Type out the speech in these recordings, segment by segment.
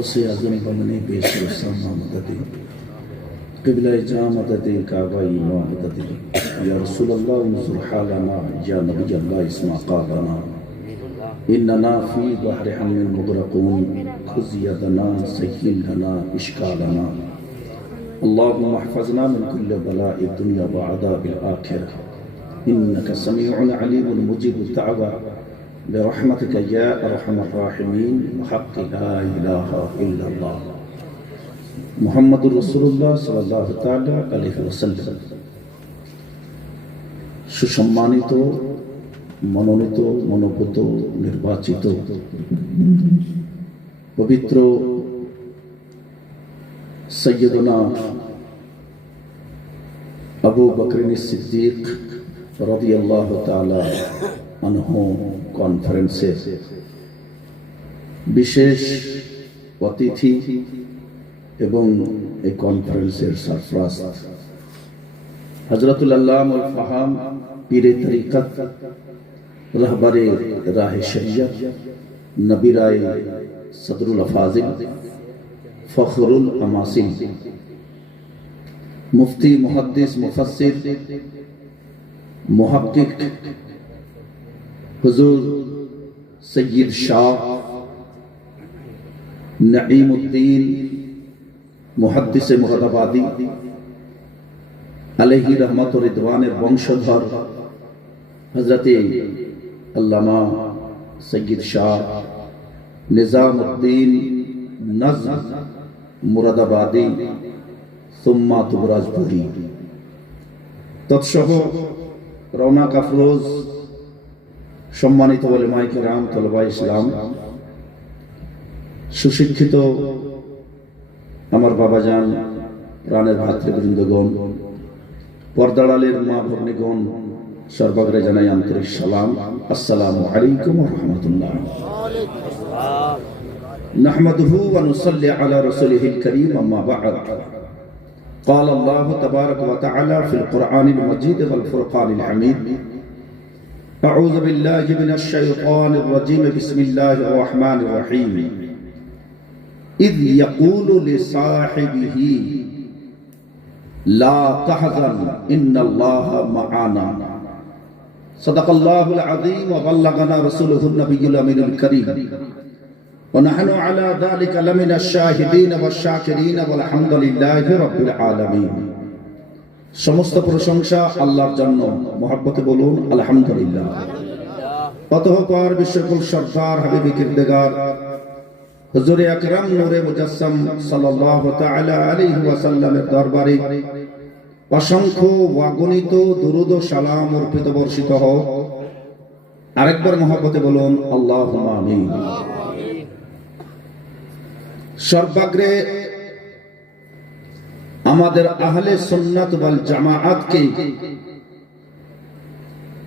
गौस आज़म बनने बेसुरमा मदद क़िबला जा मदद काबा इमा मदद या रसूलल्लाह उन्ज़ुर हालना या नबी अल्लाह इस्मा क़ाबना इन्नना फ़ी बहरि हम्मिन मुग़रक़ून ख़ुज़ यदना सय्यिन लना इश्कालना अल्लाहुम्मा हफ़ज़ना मिन कुल्लि बलाइ दुनिया व अज़ाबिल आखिरह इन्नका समीउन अलीमुन मुजीबुद दावा बिरहमतिक या अरहमर राहिमीन बिहक़्क़ि ला इलाहा इल्लल्लाह मुहम्मदुर रसूलुल्लाह सल्लल्लाहु ताला अलैहि वसल्लम। সুসম্মানিত, মনোনীত, মনোভূত, নির্বাচিত পবিত্র সৈয়দনা আবু বকর সিদ্দিক রাদিয়াল্লাহু তাআলা আনহু কনফারেন্সের বিশেষ অতিথি এবং এই কনফারেন্সের সরফরাজ হযরতুল আল্লামাউল ফাহাম পীরে তরিকত রাহবারে রাহে শরিয়ত নবীরায়ে সদরুল আফাজিল ফখরুল আমাসিল মুফতি মুহাদ্দিস মুফাসসির মুহাক্কিক হুজুর সৈয়দ শাহ নঈমউদ্দিন মুহাদ্দিসে মুরাদাবাদী আলাইহি রহমত ও রিদওয়ানের বংশধর হযরতে আল্লামা সৈয়দ শাহ নিজামউদ্দিন নজম মুরাদাবাদী সুম্মা তুবরাজপুরি তৎসহ রওনাক আফরোজ সম্মানিত উলামায়ে কিরাম, তলবা ইসলাম, সুশিক্ষিত আমার বাবাজান, প্রাণের ভাতৃবৃন্দগণ, পর্দাড়ালের মা ভগ্নীগণ, সর্বাগ্রে জানাই আন্তরিক সালাম। আসসালামু আলাইকুম ওয়া রাহমাতুল্লাহ। নাহমাদুহু ওয়া নুসাল্লি আলা রাসূলিহিল কারীম, আম্মা বা'দ। قال الله تبارك وتعالى في القرآن المجيد والفرقان الحميد أعوذ بالله من الشيطان الرجيم بسم الله الرحمن الرحيم إذ يقول لصاحبه لا تحزن إن الله معنا صدق الله العظيم وبلغنا رسوله النبي الأمين الكريم ونحن على ذلك لمن الشاهدين والشاكرين والحمد لله رب العالمين। সমস্ত প্রশংসা আল্লাহর জন্য, মহব্বতে বলুন আলহামদুলিল্লাহ। অতঃপর বিশ্বকুল সরদার হাবিবে কিরদার হুজুরে আকরাম নূরে মুজাসসাম সাল্লাল্লাহু তাআলা আলাইহি ওয়াসাল্লামের দরবারে অসংখ্য অগণিত দুরূদ ও সালাম অর্পিত বর্ষিত হোক। আরেকবার মহব্বতে বলুন আল্লাহুম্মা আমিন। সর্বাগ্রে আমাদের আহলে সুন্নাত ওয়াল জামাআতকে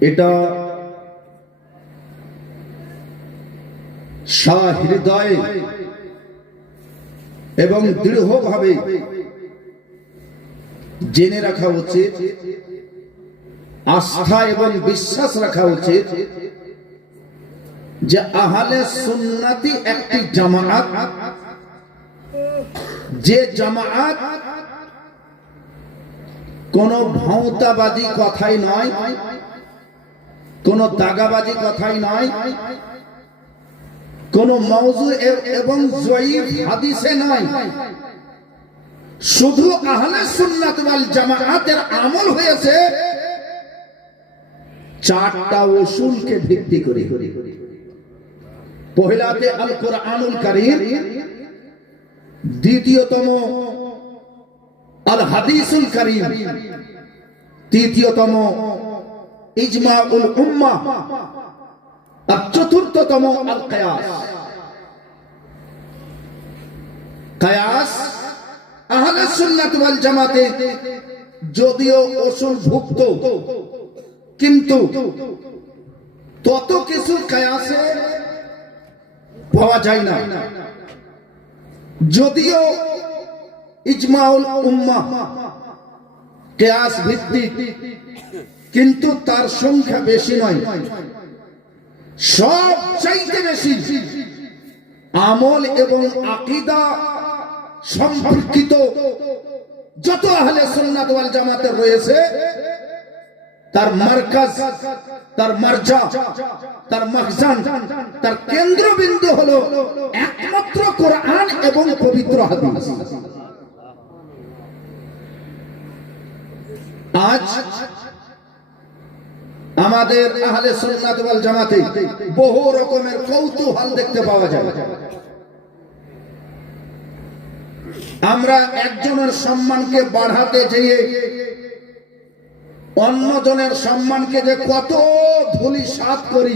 এটা সহৃদয়ে এবং দৃঢ়ভাবে জেনে রাখা উচিত, আস্থা এবং বিশ্বাস রাখা উচিত যে আহলে সুন্নাতি একটি জামাআত, যে জামাআত কোন ভাওতাবাদী কথাই নয়, কোন দাগাবাজি কথাই নয়, কোন মাওযু এবং জয়ীফ হাদিসে নয়, শুধু আহলে সুন্নাত ওয়াল জামাআতের আমল হয়েছে চারটা উসুলকে ভিত্তি করে। পহেলাতে আল কোরআনুল কারীম, দ্বিতীয়তম আল হাদিসুল কারীম, তৃতীয়তম ইজমাউল উম্মাহ, আর চতুর্থতম আল কিয়াস। কিয়াস আহলে সুন্নাত ওয়াল জামাতে যদিও উসুলভুক্ত, কিন্তু তত কিছু কিয়াসে পাওয়া যায় না। যদিও ইজমাউল উম্মাহ কিয়াস ভিত্তিক, কিন্তু তার সংখ্যা বেশি নয়। সবচাইতে বেশি আমল এবং আকীদা সম্পর্কিত যত আহলে সুন্নাত ওয়াল জামাতের রয়েছে, তার মারকাজ, তার মারজা, তার মাখজান, তার কেন্দ্রবিন্দু হলো একমাত্র কোরআন এবং পবিত্র হাদিস। আজ আমাদের আহলে সুন্নাত ওয়াল জামাতে বহু রকমের কৌতূহল দেখতে পাওয়া যায়। আমরা একজনের সম্মানকে বাড়াতে যেয়ে অন্যজনের সম্মানকে যে কত ধূলিসাৎ করি,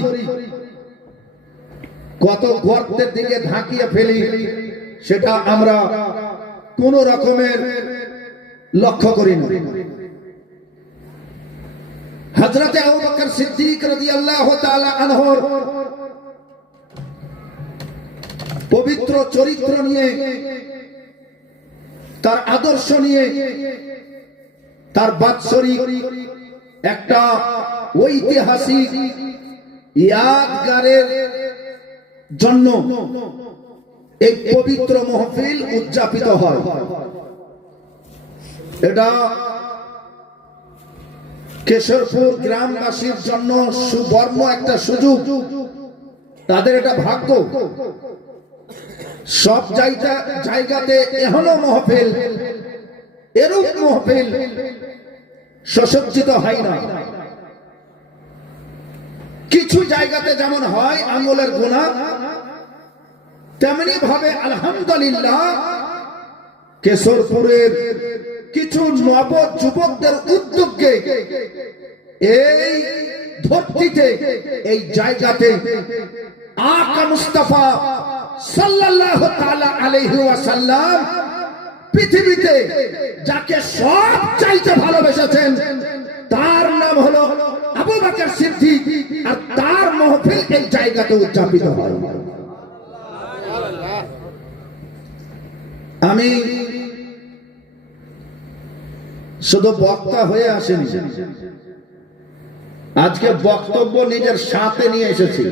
কত গর্তের দিকে ধাকিয়ে ফেলি, সেটা আমরা কোন রকমের লক্ষ্য করি না। হযরত আবু বকর সিদ্দিক রাদিয়াল্লাহু তাআলা আনহুর পবিত্র চরিত্র নিয়ে, তার আদর্শ নিয়ে, তার বাৎসরিক একটা ঐতিহাসিক ইয়াদগারের জন্য এই পবিত্র মাহফিল উদযাপিত হয়। এটা কেশরপুর গ্রামবাসীর জন্য সুবর্ণ একটা সুযোগ, তাদের এটা ভাগ্য। সব জায়গাতে এখনো মাহফিল, এরূপ মাহফিল সুসজ্জিত হয় না। কিছু জায়গাতে যেমন হয় আঙ্গুলের গোনা, তেমনি ভাবে আলহামদুলিল্লাহ কেশরপুরের কিছু নব যুবকদের উদ্যোগে এই ধরতিতে, এই জায়গাতে আকা মুস্তাফা সাল্লাল্লাহু তাআলা আলাইহি ওয়াসাল্লাম পৃথিবীতে যাকে সবচাইতে ভালোবেসেছেন তার নাম হলো আবু বকর সিদ্দিক, আর তার মাহফিল এই জায়গাতে উদযাপিত হয়। আমি শুধু বক্তা হয়ে আসেনি, আজকে বক্তব্য নিজের সাথে নিয়ে এসেছি।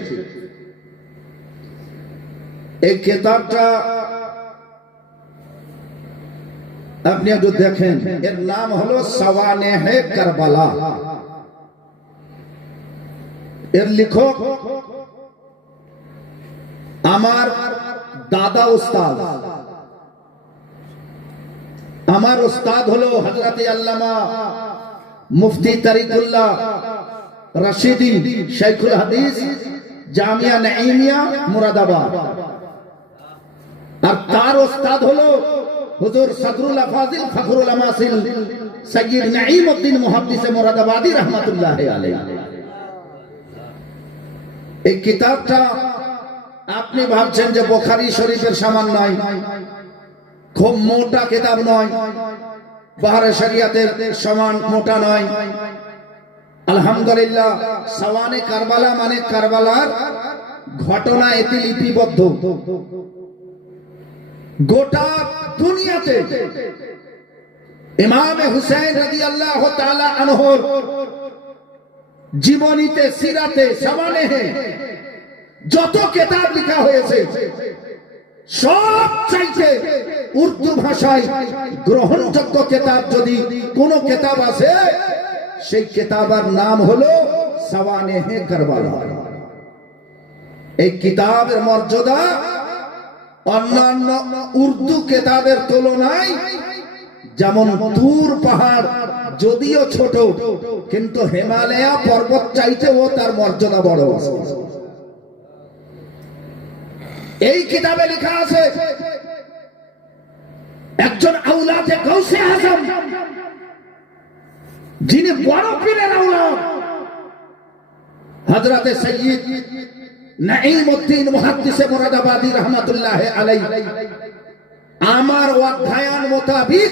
এই কিতাবটা আপনি একটু দেখেন, এর নাম হলো সাওয়ানেহে কারবালা। এর লেখক আমার দাদা উস্তাদ, আমার উস্তাদ হলো হযরত আল্লামা মুফতি তারিকুল্লাহ রাশিদি শাইখুল হাদিস জামিয়া নাঈমিয়া মুরাদাবাদ, আর তার উস্তাদ হলো হুজুর সদরুল আফাজিল ফখরুল আমাসিল সৈয়দ নাঈমউদ্দিন মুহাদ্দিসে মুরাদাবাদী রাহমাতুল্লাহ আলাইহি। এই কিতাবটা আপনি ভাবছেন যে বুখারী শরীফের সমান নয়, খুব মোটা কিতাব নয়, বাহরে শরিয়াতের সমান মোটা নয়। আলহামদুলিল্লাহ, সাওয়ানে কারবালা মানে কারবালার ঘটনা এতে লিপিবদ্ধ। গোটা দুনিয়াতে ইমাম হুসাইন রাদিয়াল্লাহু তাআলা আনহুর জীবনীতে, সিরাতে, সাওয়ানেহে যত কিতাব লেখা হয়েছে, সব চাইতে উর্দু ভাষায় গ্রহণযোগ্য কিতাব যদি কোন কিতাব আছে, সেই কিতাবের নাম হলো সাওয়ানেহে কারবালা। এই কিতাবের মর্যাদা অন্যান্য উর্দু কিতাবের তুলনায়, যেমন তুর পাহাড় যদিও ছোট, কিন্তু হিমালয়া পর্বত চাইতেও তার মর্যাদা বড়। এই কিতাবে লেখা আছে একজন আওলাদে গাউসে আজম, যিনি বড় পীরের আওলাদ, হযরত সৈয়দ নাঈমউদ্দিন মুহাদ্দিসে মুরাদাবাদী রাহমাতুল্লাহ আলাইহি, আমার অধ্যয়ন মোতাবেক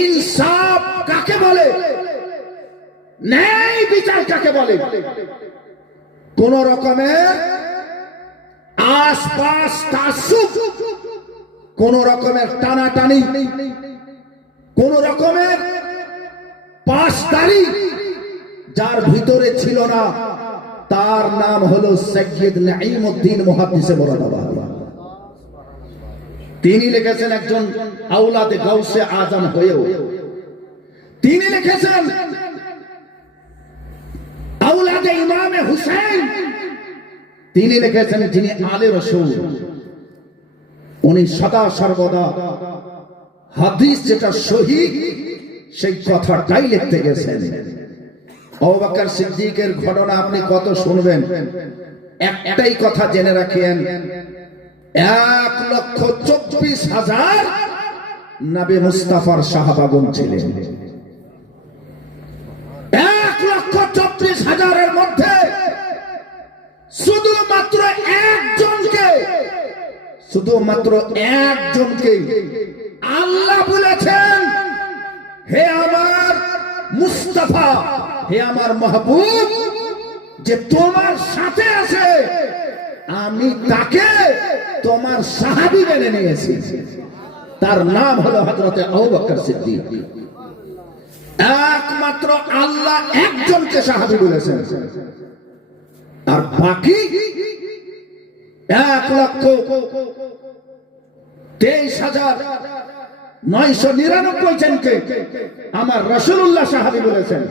ইনসাফ কাকে বলে, ন্যায় বিচার কাকে বলে, কোন রকমের আশপাশ তাসুব, কোন রকমের টানাটানি, কোন রকমের পাশদারি যার ভিতরে ছিল না, তার নাম হলো সৈয়দ নাঈমউদ্দিন মুহাদ্দিসে মুরাদাবাদ। তিনি লিখেছেন একজন আওলাদে গাউসে আজম হয়েও তিনি লিখেছেন আওলাদে ইমামে হুসাইন, তিনি লিখেছেন যিনি আলে রাসূল, উনি সদা সর্বদা হাদিস যেটা সহিহ সেই কথাটাই লিখতে গেছেন। আবু বকর সিদ্দিকের ঘটনা আপনি কত শুনবেন, একটাই কথা জেনে রাখেন, 1,24,000 নবী মুস্তাফার সাহাবাগণ ছিলেন। 1,24,000 এর মধ্যে শুধুমাত্র একজনকে আল্লাহ বলেছেন, হে আমার মুস্তাফা, হে আমার মাহবুব, যে তোমার সাথে আছে আমি তাকে তোমার সাহাবী মেনে নিয়েছি। তার নাম হলো হযরত আবু বকর সিদ্দিক। একমাত্র আল্লাহ একজনকে সাহাবী বলেছেন, আর বাকি 1,23,999 জনকে আমার রাসূলুল্লাহ সাহাবী বলেছেন,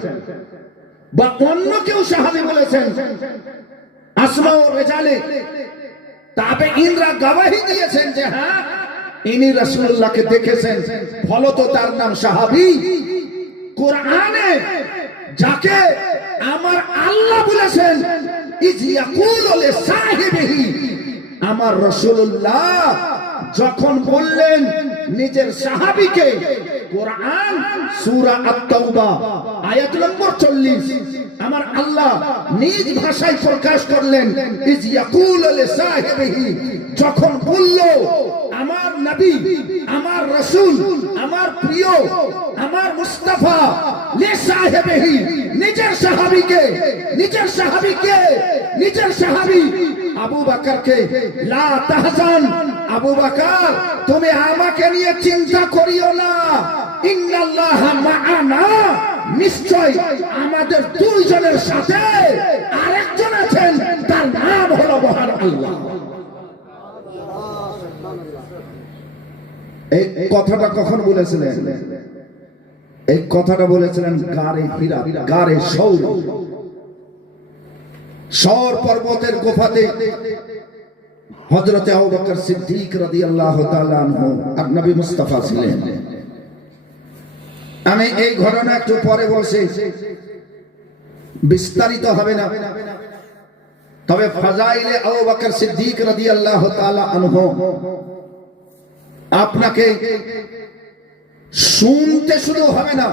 বা অন্য কেউ সাহাবী বলেছেন। আসমা ও রেজালে তাবেঈনরা গওয়াহি দিয়েছেন যে হ্যাঁ ইনি রাসূলুল্লাহকে দেখেছেন, ফলত তার নাম সাহাবী। কোরআনে যাকে আমার আল্লাহ বলেছেন, ইজ ইয়াকুলু লিসাহিবিহি, আমার রাসূলুল্লাহ যখন বললেন নিজের সাহাবীকে, কোরআন সূরা আত-তাওবা আয়াত নম্বর 40, আমার আল্লাহ নিজ ভাষায় প্রকাশ করলেন, ইজ ইয়াকুলু লিসাহিবিহি, যখন বলল আমার নবী, আমার রাসূল, আমার প্রিয়, আমার মুস্তাফা লিসাহিবিহি, নিজের সাহাবী আবু বকরকে, লা তাহজান, আবু বকর তুমি আমাকে নিয়ে চিন্তা করিও না, ইন্নাল্লাহা মা'ানা, নিশ্চয় আমাদের দুইজনের সাথে আরেকজন আছেন, তার নাম হলো মহান আল্লাহ। এই কথাটা কখন বলেছিলেন? এই কথাটা বলেছিলেন গারে হীরা, গারে সৌর, সর পর্বতের গুফাতে হযরত আবু বকর সিদ্দিক রাদিয়াল্লাহু তাআলা আনহু আর নবী মুস্তাফা ছিলেন। আমি এই ঘটনা একটু পরে বলছি, বিস্তারিত হবে না, তবে ফাজাইলে আবু বকর সিদ্দিক রাদিয়াল্লাহু তাআলা আনহু আপনাকে শুনতে শুধু হবে না,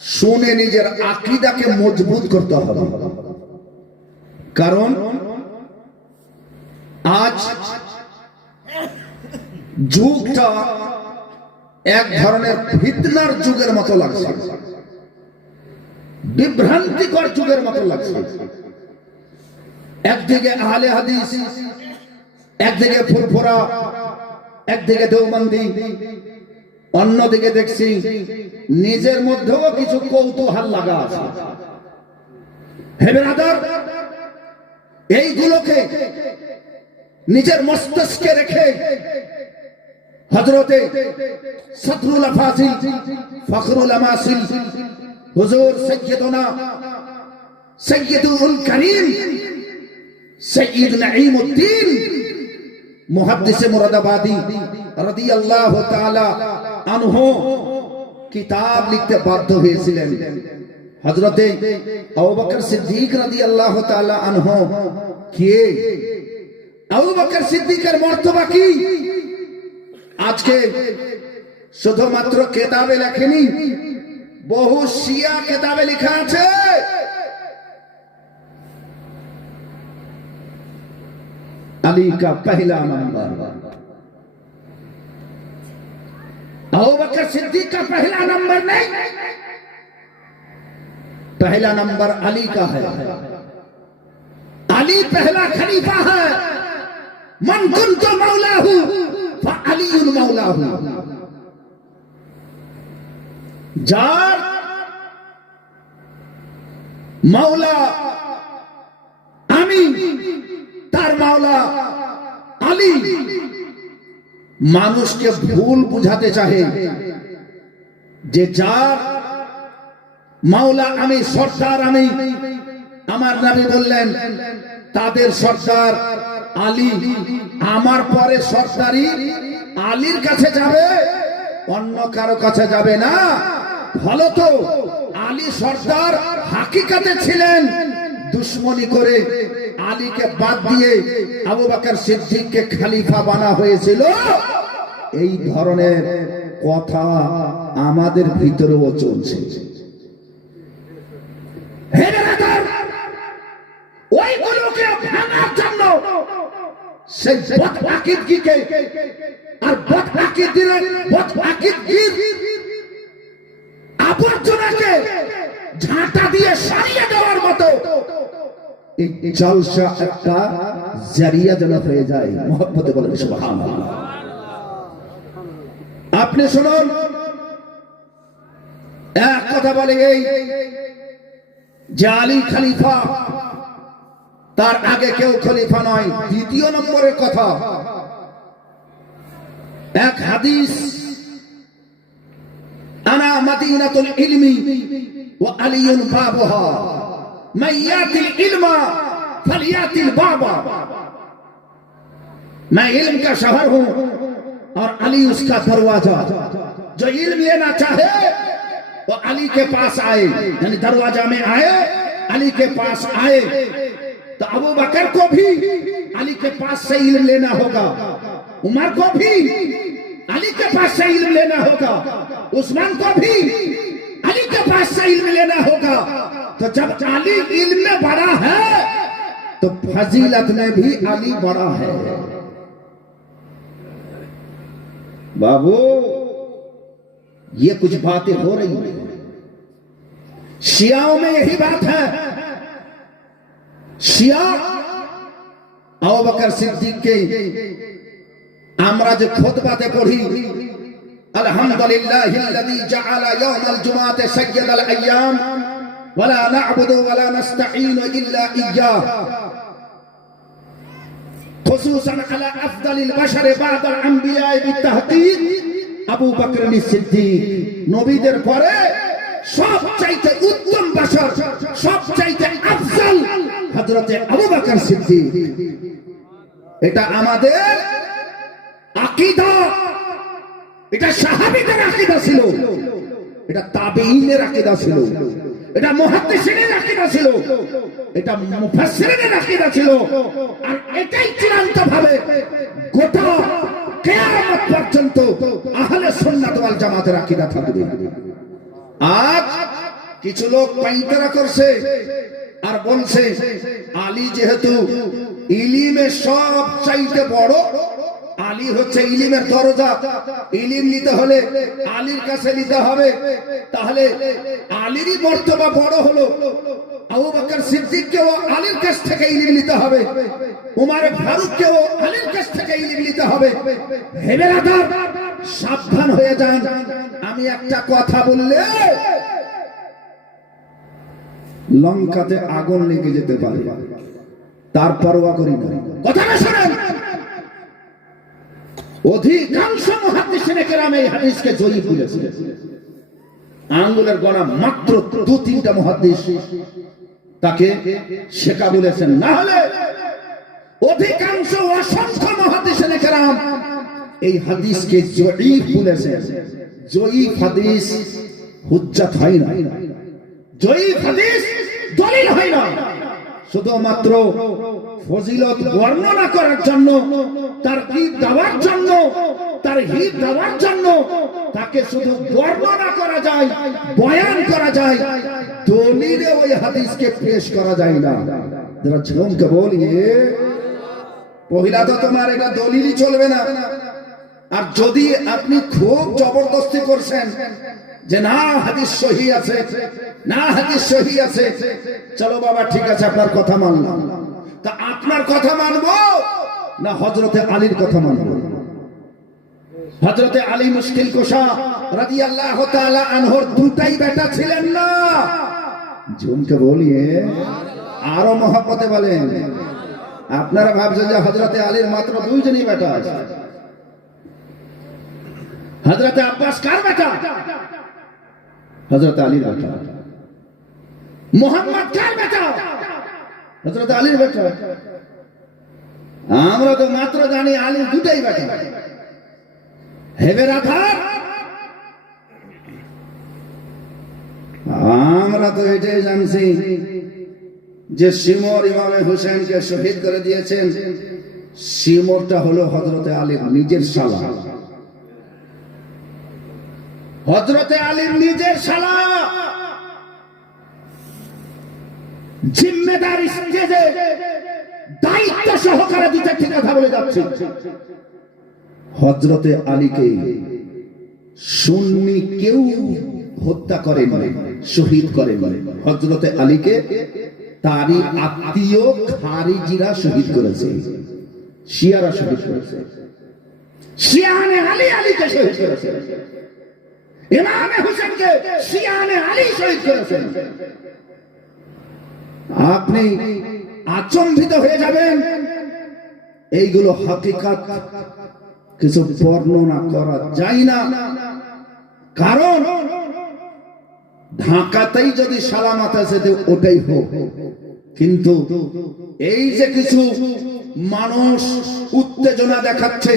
শুনে নিজের আকীদাকে মজবুত করতে হবে। কারণ আজ যুগটা এক ধরনের ফিতনার যুগের মতো লাগছে, বিভ্রান্তিকর যুগের মতো লাগছে। একদিকে আহলে হাদিস, একদিকে ফুরফুরা, একদিকে দেওবন্দি, অন্যদিকে দেখছি নিজের মধ্যেও কিছু কৌতূহল লাগা আছে। হে ব্রাদার, এইগুলোকে নিজের মস্তিষ্কে রেখে হযরতে সদরুল আফাজিল ফখরুল আমাসিল হুজুর সাইয়্যিদুনা সাইয়্যিদুল করিম সৈয়দ নাঈমউদ্দিন মুহাদ্দিসে মুরাদাবাদী রাদিয়াল্লাহু তাআলা আনহু কিতাব লিখতে বাধ্য হয়েছিলেন। হযরতে আবু বকর সিদ্দিক রাদিয়াল্লাহু তাআলা আনহু কে? আবু বকর সিদ্দিকের মর্তবা কি? আজকে শুধুমাত্র কিতাবে লেখেনি, বহু শিয়া কিতাবে লেখা আছে। अली का पहला नंबर, अबू बकर सिद्दीक का पहला नंबर नहीं, पहला नंबर अली का है। अली पहला खलीफा है। मन कुंतु मौलाहु फअलीयुन मौलाहु। যার মাওলা মানুষকে ভুল বুঝাতে চাহে যে যার মাওলা আমি, সর্দার আমি। আমার নবী বললেন তাদের সর্দার আলী, আমার পরে সর্দারি আলীর কাছে যাবে, অন্য কারো কাছে যাবে না। ফলত আলী সর্দার হাকিকাতে ছিলেন, দুশ্মনী করে আলীকে বাদ দিয়ে আবু বকর সিদ্দিককে খলিফা বানা হয়েছিল। এই ধরনের কথা আমাদের ভিতরেও চলছে। ওইগুলোকে ভাঙার জন্য সেই বদআকিদগিকে আর বদআকিদগির আবর্জনাকে ঝাঁটা দিয়ে সারিয়ে দেওয়ার মতো এই জলসা একটা জারিয়া যেন হয়ে যায়। মহব্বতে বলেন সুবহানাল্লাহ। আপনি শুনুন, এক কথা বলে এই যে আলী খলিফা, তার আগে কেউ খলিফা নয়। দ্বিতীয় নম্বরের কথা, এক হাদিস, আনা মদিনাতুল ইলমি ওয়া আলিয়ুন বাবুহা, মান ইয়াতিল ইলমা ফালিয়াতিল বাবা। मैं इल्म का शहर हूं और अली उसका दरवाजा। जो इल्म लेना चाहे वो अली के पास आए, यानी दरवाजा में आए, अली के पास आए। तो अबू बकर को भी अली के पास से इल्म लेना होगा, उमर को भी अली के पास से इल्म लेना होगा, उस्मान को भी अली के पास से इल्म लेना होगा। तो जब अली इल्म में बड़ा है तो फजीलत में भी अली बड़ा है। बाबू, ये कुछ बातें हो रही हैं, शियाओं में यही बात है। शिया আবু বকর সিদ্দিককে আমরা যে খুতবাতে পড়ি, আলহামদুলিল্লাহিল্লাযী জাআলা ইয়াওমাল জুমআতি সাইয়্যিদাল আইয়াম ওয়া লা না'বুদু ওয়া লা নাস্তাঈনু ইল্লা ইয়্যাহ, খুসুসান আলা আফদালিল বাশারি বা'দাল আম্বিয়া বিতাহকীক আবু বকর সিদ্দিক। নবীদের পরে সবচাইতে উত্তম বাশার, সবচাইতে আফজাল হযরতে আবু বকর সিদ্দিক। এটা আমাদের আকীদা, এটা সাহাবীদের আকীদা ছিল, এটা তাবেঈনের আকীদা ছিল, এটা মুহাদ্দিসিনের আকীদা ছিল, এটা মুফাসসিরিনের আকীদা ছিল। আর এটাই চূড়ান্তভাবে গোটা কিয়ামত পর্যন্ত আহলে সুন্নাত ওয়াল জামাতের আকীদা থাকবে। আজ কিছু লোক পাইতারা করছে আর বলছে আলী যেহেতু ইলমে সব চাইতে বড়, আলী হচ্ছে ইলমের দরজা, ইলম নিতে হলে আলীর কাছে নিতে হবে, তাহলে আলীরই মর্তবা বড় হলো। আবু বকর সিদ্দিককেও আলীর কাছ থেকে ইলম নিতে হবে, উমর ফারুককেও আলীর কাছ থেকে ইলম নিতে হবে। হে বেরাদার, সাবধান হয়ে যান। আমি একটা কথা বললে লঙ্কাতে আগুন লেগে যেতে পারে, তার পরোয়া করি না। কথাটা শুনেন, অধিকাংশ মুহাদ্দিসিনে কেরাম এই হাদিসকে জয়ীফ বলেছেন। আঙ্গুলের গণা মাত্র 2-3টা মুহাদ্দিস তাকে শেখা বলেছেন, না হলে অধিকাংশ অসংখ্য মুহাদ্দিসিনে কেরাম এই হাদিসকে জয়ীফ বলেছেন। জয়ীফ হাদিস হুজ্জাত হয় না, জয়ীফ হাদিস দলিল হয় না। শুধুমাত্র ফজিলত বর্ণনা করার জন্য, তার হিত দেওয়ার জন্য, তার হিত দেওয়ার জন্য তাকে শুধু বর্ণনা করা যায়, বয়ান করা যায়, দলিলে ওই হাদিসকে পেশ করা যায় না। যারা ঝুমকে বলিয়ে পহিলা তো তোমার এটা দলিলই চলবে না। আর যদি আপনি খুব জবরদস্তি করছেন যে না হাদিস সহি আছে, না হাদিস সহি আছে, চলো বাবা ঠিক আছে আপনার কথা মানলাম, তা আপনার কথা মানবো না হযরতে আলীর কথা মানবো? হযরতে আলী মুশকিল কুশা রাদিয়াল্লাহু তাআলা আনহুর দুটাই বেটা ছিলেন না? ঝুমকে বলিয়ে আরো মহব্বতে বলেন। আপনারা ভাবছেন যে হযরতে আলীর মাত্র 2 জনই বেটা আছে, হযরত আব্বাস কার বেটা? হযরত আলীর বেটা। মুহাম্মদ কার বেটা? হযরত আলীর বেটা। আমরা তো মাত্র জানি আলীর দুটাই বেটা, হেবের আধার। আমরা তো এটাই জানছি যে শিমর ইমামে হুসেনকে শহীদ করে দিয়েছেন, শিমরটা হলো হযরতে আলীর নিজের শালা। হযরতে আলীর নিজের শালা জিম্মেদারি স্টেজে দায়িত্ব সহকারে দিতে ঠিক কথা বলে যাচ্ছে। হযরতে আলীকে সুন্নি কেউ হত্যা করে নয়, শহীদ করে নয়। হযরতে আলীকে তারই আত্মীয় খারিজিরা শহীদ করেছে, শিয়ারা শহীদ করেছে। শিয়ানে আলী আলীকে শহীদ করেছে, ইমামে হুসেনকে শিয়ানে আলী শহীদ করেছেন। আপনি আচম্বিত হয়ে যাবেন। এইগুলো হাকিকাত, কিছু বর্ণনা করা যায় না। কারণ ঢাকাতেই যদি সালামত আছে ওটাই হোক, কিন্তু এই যে কিছু মানুষ উত্তেজনা দেখাচ্ছে,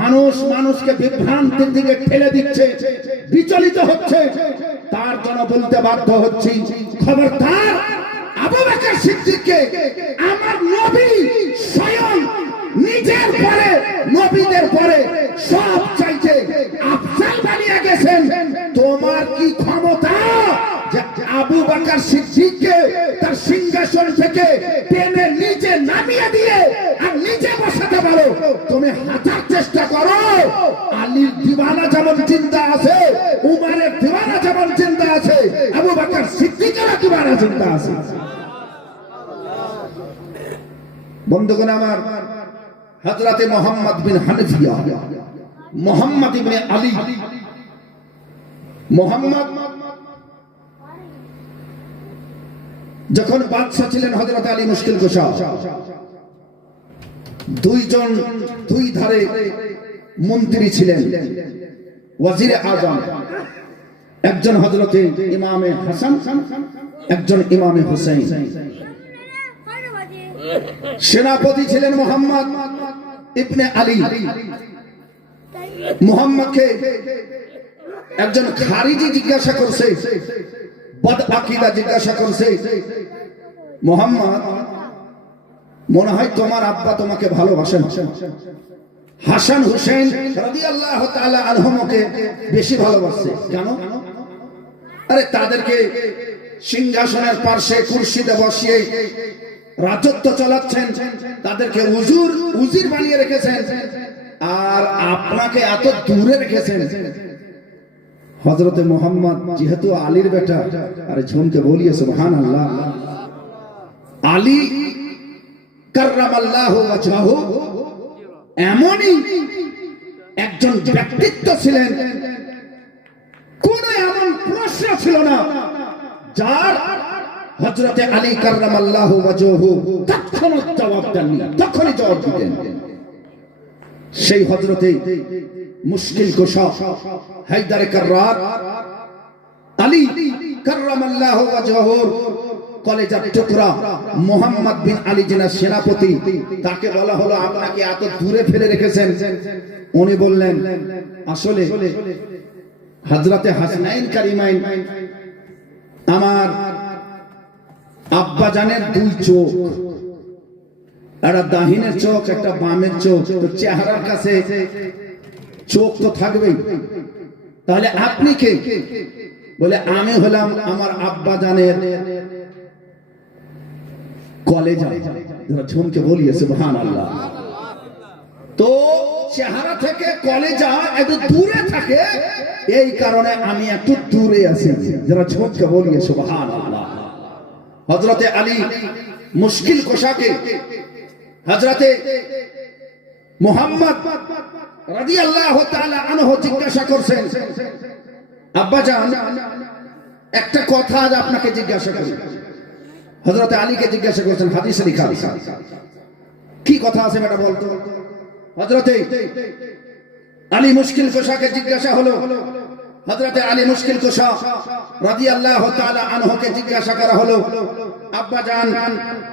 মানুষ মানুষকে বিভ্রান্তির দিকে ঠেলে দিচ্ছে, বিচলিত হচ্ছে, তার জন্য বলতে বাধ্য হচ্ছি, খবরদার আবু বকর সিদ্দিককে আমার নবী স্বয়ং নিজের পরে, নবীদের পরে সব চাইতে আফজাল বানিয়ে গেছেন। তোমার কি ক্ষমতা যে আবু বকর সিদ্দিককে তার সিংহাসন থেকে টেনে নিচে নামিয়ে দিয়ে আর নিচে বসাতে পারো? তুমি হাজার চেষ্টা করো, আলীর দিওয়ানা যেমন চিন্তা আছে, উমারের দিওয়ানা যেমন চিন্তা আছে, আবু বকর সিদ্দিকের দিওয়ানা চিন্তা আছে। বন্ধুগণ আমার, হযরতে মুহাম্মদ বিন হানিফিয়া, মুহাম্মদ ইবনে আলী, মুহাম্মদ যখন বাদশা ছিলেন, হযরত আলী মুশকিল কুশা, দুইজন দুই ধারে মন্ত্রী ছিলেন, ওয়াজিরে আজম। একজন হযরতে ইমামে হাসান, একজন ইমামে হুসাইন। সেনাপতি ছিলেন মুহাম্মদ ইবনে আলী। মুহাম্মদকে একজন খারিজি জিজ্ঞাসা করছে, বদ আকীদা জিজ্ঞাসা করছে, মুহাম্মদ মনে হয় তোমার আব্বা তোমাকে ভালোবাসেন। হাসান হুসেন রাদিয়াল্লাহু তাআলা আনহুমকে বেশি ভালোবাসে। কেন? আরে তাদেরকে সিংহাসনের পাশে কুরসিতে বসিয়ে রাজত্ব চালাচ্ছেন, তাদেরকে উজির বানিয়ে রেখেছেন, আর আপনাকে এত দূরে রেখেছেন। হযরতে মুহাম্মদ যেহেতু আলীর বেটা, আরে ঝুমকে বলিয়ে সুবহানাল্লাহ, আলী কাররামাল্লাহু ওয়াজহাহু এমনই একজন ব্যক্তিত্ব ছিলেন, কোন এমন প্রশ্ন ছিল না যার হযরতে আলী কাররামাল্লাহু ওয়াজহাহু তখনই জবাব দেননি, তখনই জবাব দিতেন। সেই হযরতে মুশকিল কুশা হায়দারে কাররার আলী কাররামাল্লাহু ওয়াজহাহু কলেজার টুকরা মুহাম্মদ বিন আলী যিনি সেনাপতি, তাকে বলা হলো আপনাকে এত দূরে ফেলে রেখেছেন। উনি বললেন, আসলে হযরতে হাসনাইন কারিমাইন আমার আব্বা জানের দুই চোখ, একটা দাহিনের চোখ, একটা বামের চোখ, তো চেহারার কাছে চোখ তো থাকবেই, তাহলে আপনি কে? বলে আমি হলাম আমার আব্বা জানের কলেজা। ঝুমকে বলিয়ে সুবহানাল্লাহ। তো চেহারা থেকে কলেজা একটু দূরে থাকে, এই কারণে আমি একটু দূরে আছি। যারা ঝুমকে বলিয়ে সুবহানাল্লাহ। হযরতে আলী মুশকিল কুশাকে হযরতে মুহাম্মদ রাদিয়াল্লাহু তাআলা আনহু জিজ্ঞাসা করছেন, আব্বা জান একটা কথা আজ আপনাকে জিজ্ঞাসা করি। হযরতে আলীকে জিজ্ঞাসা করছেন, হাদিসে লেখা আছে, কি কথা আছে বেটা বলতো? হযরতে আলী মুশকিল কুশাকে জিজ্ঞাসা হলো, হযরতে আলী মুশকিল কুশা রাদিয়াল্লাহু তাআলা আনহুকে জিজ্ঞাসা করা হলো, আব্বা জান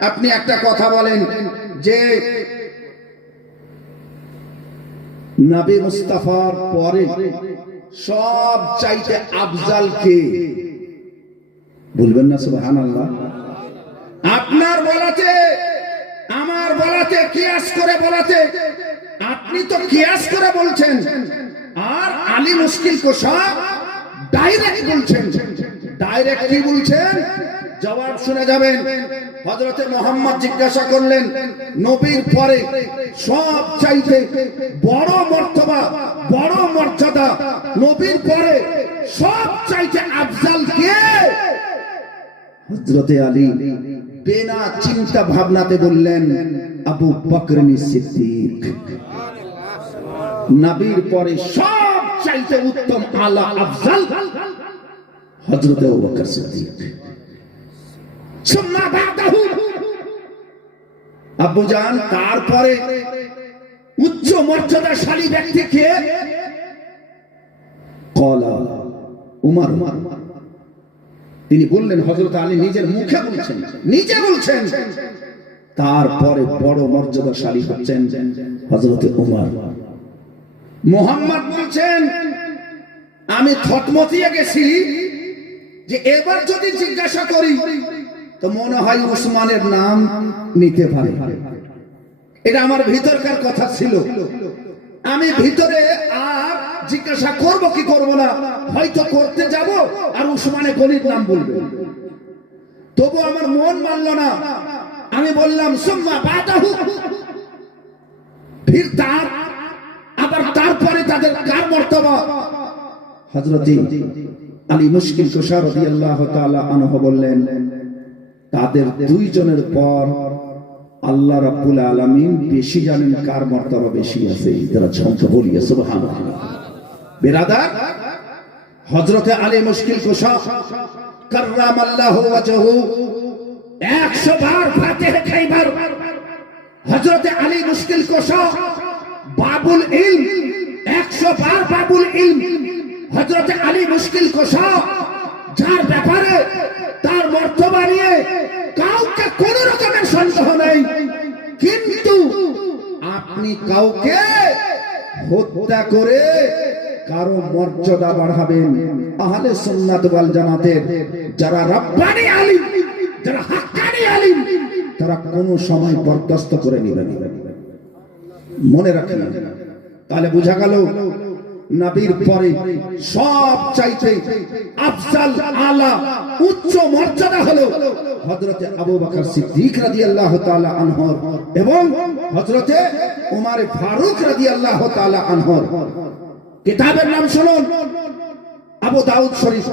আপনি একটা কথা বলেন যে নবী মুস্তাফার পরে সব চাইতে আফজাল কে? বলবেন না সুবহানাল্লাহ? আপনার বলাতে আমার বলাতে কিয়াস করে বলাতে আপনি তো কিয়াস করে বলছেন, আর আলী মুশকিল কুশা ডাইরেক্ট বলছেন। ডাইরেক্ট কি বলছেন জবাব শুনে যাবেন। হযরতে মুহাম্মদ জিজ্ঞাসা করলেন, নবীর পরে সব চাইতে বড় মর্তবা, বড় মর্যাদা, নবীর পরে সব চাইতে আফজাল কে? হযরতে আলী বিনা চিন্তা ভাবনাতে বললেন, আবু বকর সিদ্দিক। নবীর পরে সব চাইতে উত্তম আলা আফজাল হযরতে আবু বকর সিদ্দিক। সুম্মা বাদাহু, আব্বু জান তারপরে উচ্চ মর্যাদাশালী ব্যক্তি কে? ক্বালা উমর। তিনি বললেন, হযরত আলী নিজের মুখে বলছেন, নিজে বলছেন, তারপরে বড় মর্যাদাশালী হচ্ছেন হযরত উমর। মুহাম্মদ বলছেন, আমি থতমতিয়ে গেছি যে এবার যদি জিজ্ঞাসা করি তো মনে হয় উসমানের নাম নিতে পারে। এটা আমার ভিতরকার কথা ছিল। আমি ভিতরে আর জিজ্ঞাসা করব কি করব না, হয়তো করতে যাব আর উসমানে গনির নাম বলবে। তবু আমার মন মানল না। আমি বললাম সুম্মা বাদাহু, ফির তার আবার তারপরে তাদের কার মর্তবা? হযরত আলী মুশকিল কুশা রাদিয়াল্লাহু তাআলা আনহু বললেন, তাদের দুইজনের পর আল্লাহ রাব্বুল আলামিন বেশি জানেন কার মর্তবা বেশি আছে। যারা সংখ্যা বলিয়ে সুবহানাল্লাহ। বিরাদার, হযরত আলী মুশকিল কুশা কাররামাল্লাহু ওয়াজহু 100 বার ফাতিহা খাইবার। হযরত আলী মুশকিল কুশা বাবুল ইলম, 100 বার বাবুল ইলম। হযরত আলী মুশকিল কুশা যার ব্যাপারে তার মর্তবা নিয়ে কাউকে কোন রকমের সন্দেহ নেই, কিন্তু আপনি কাউকে হত্যা করে কারো মর্যাদা বাড়াবেন, আহলে সুন্নাত ওয়াল জামাতের যারা রাব্বানি আলিম, যারা হাক্কানি আলিম, তারা কোন সময় বরদাস্ত করে নেবেন। মনে রাখেন, তাহলে বোঝা গেল নবীর পরে সব চাইতে আফজাল আলা উচ্চ মর্যাদা হলো হযরতে আবু বকর সিদ্দিক রাদিয়াল্লাহু তাআলা আনহু এবং হযরতে ওমর ফারুক রাদিয়াল্লাহু তাআলা আনহু। কিতাবের নাম শুনুন, আবু দাউদ শরীফ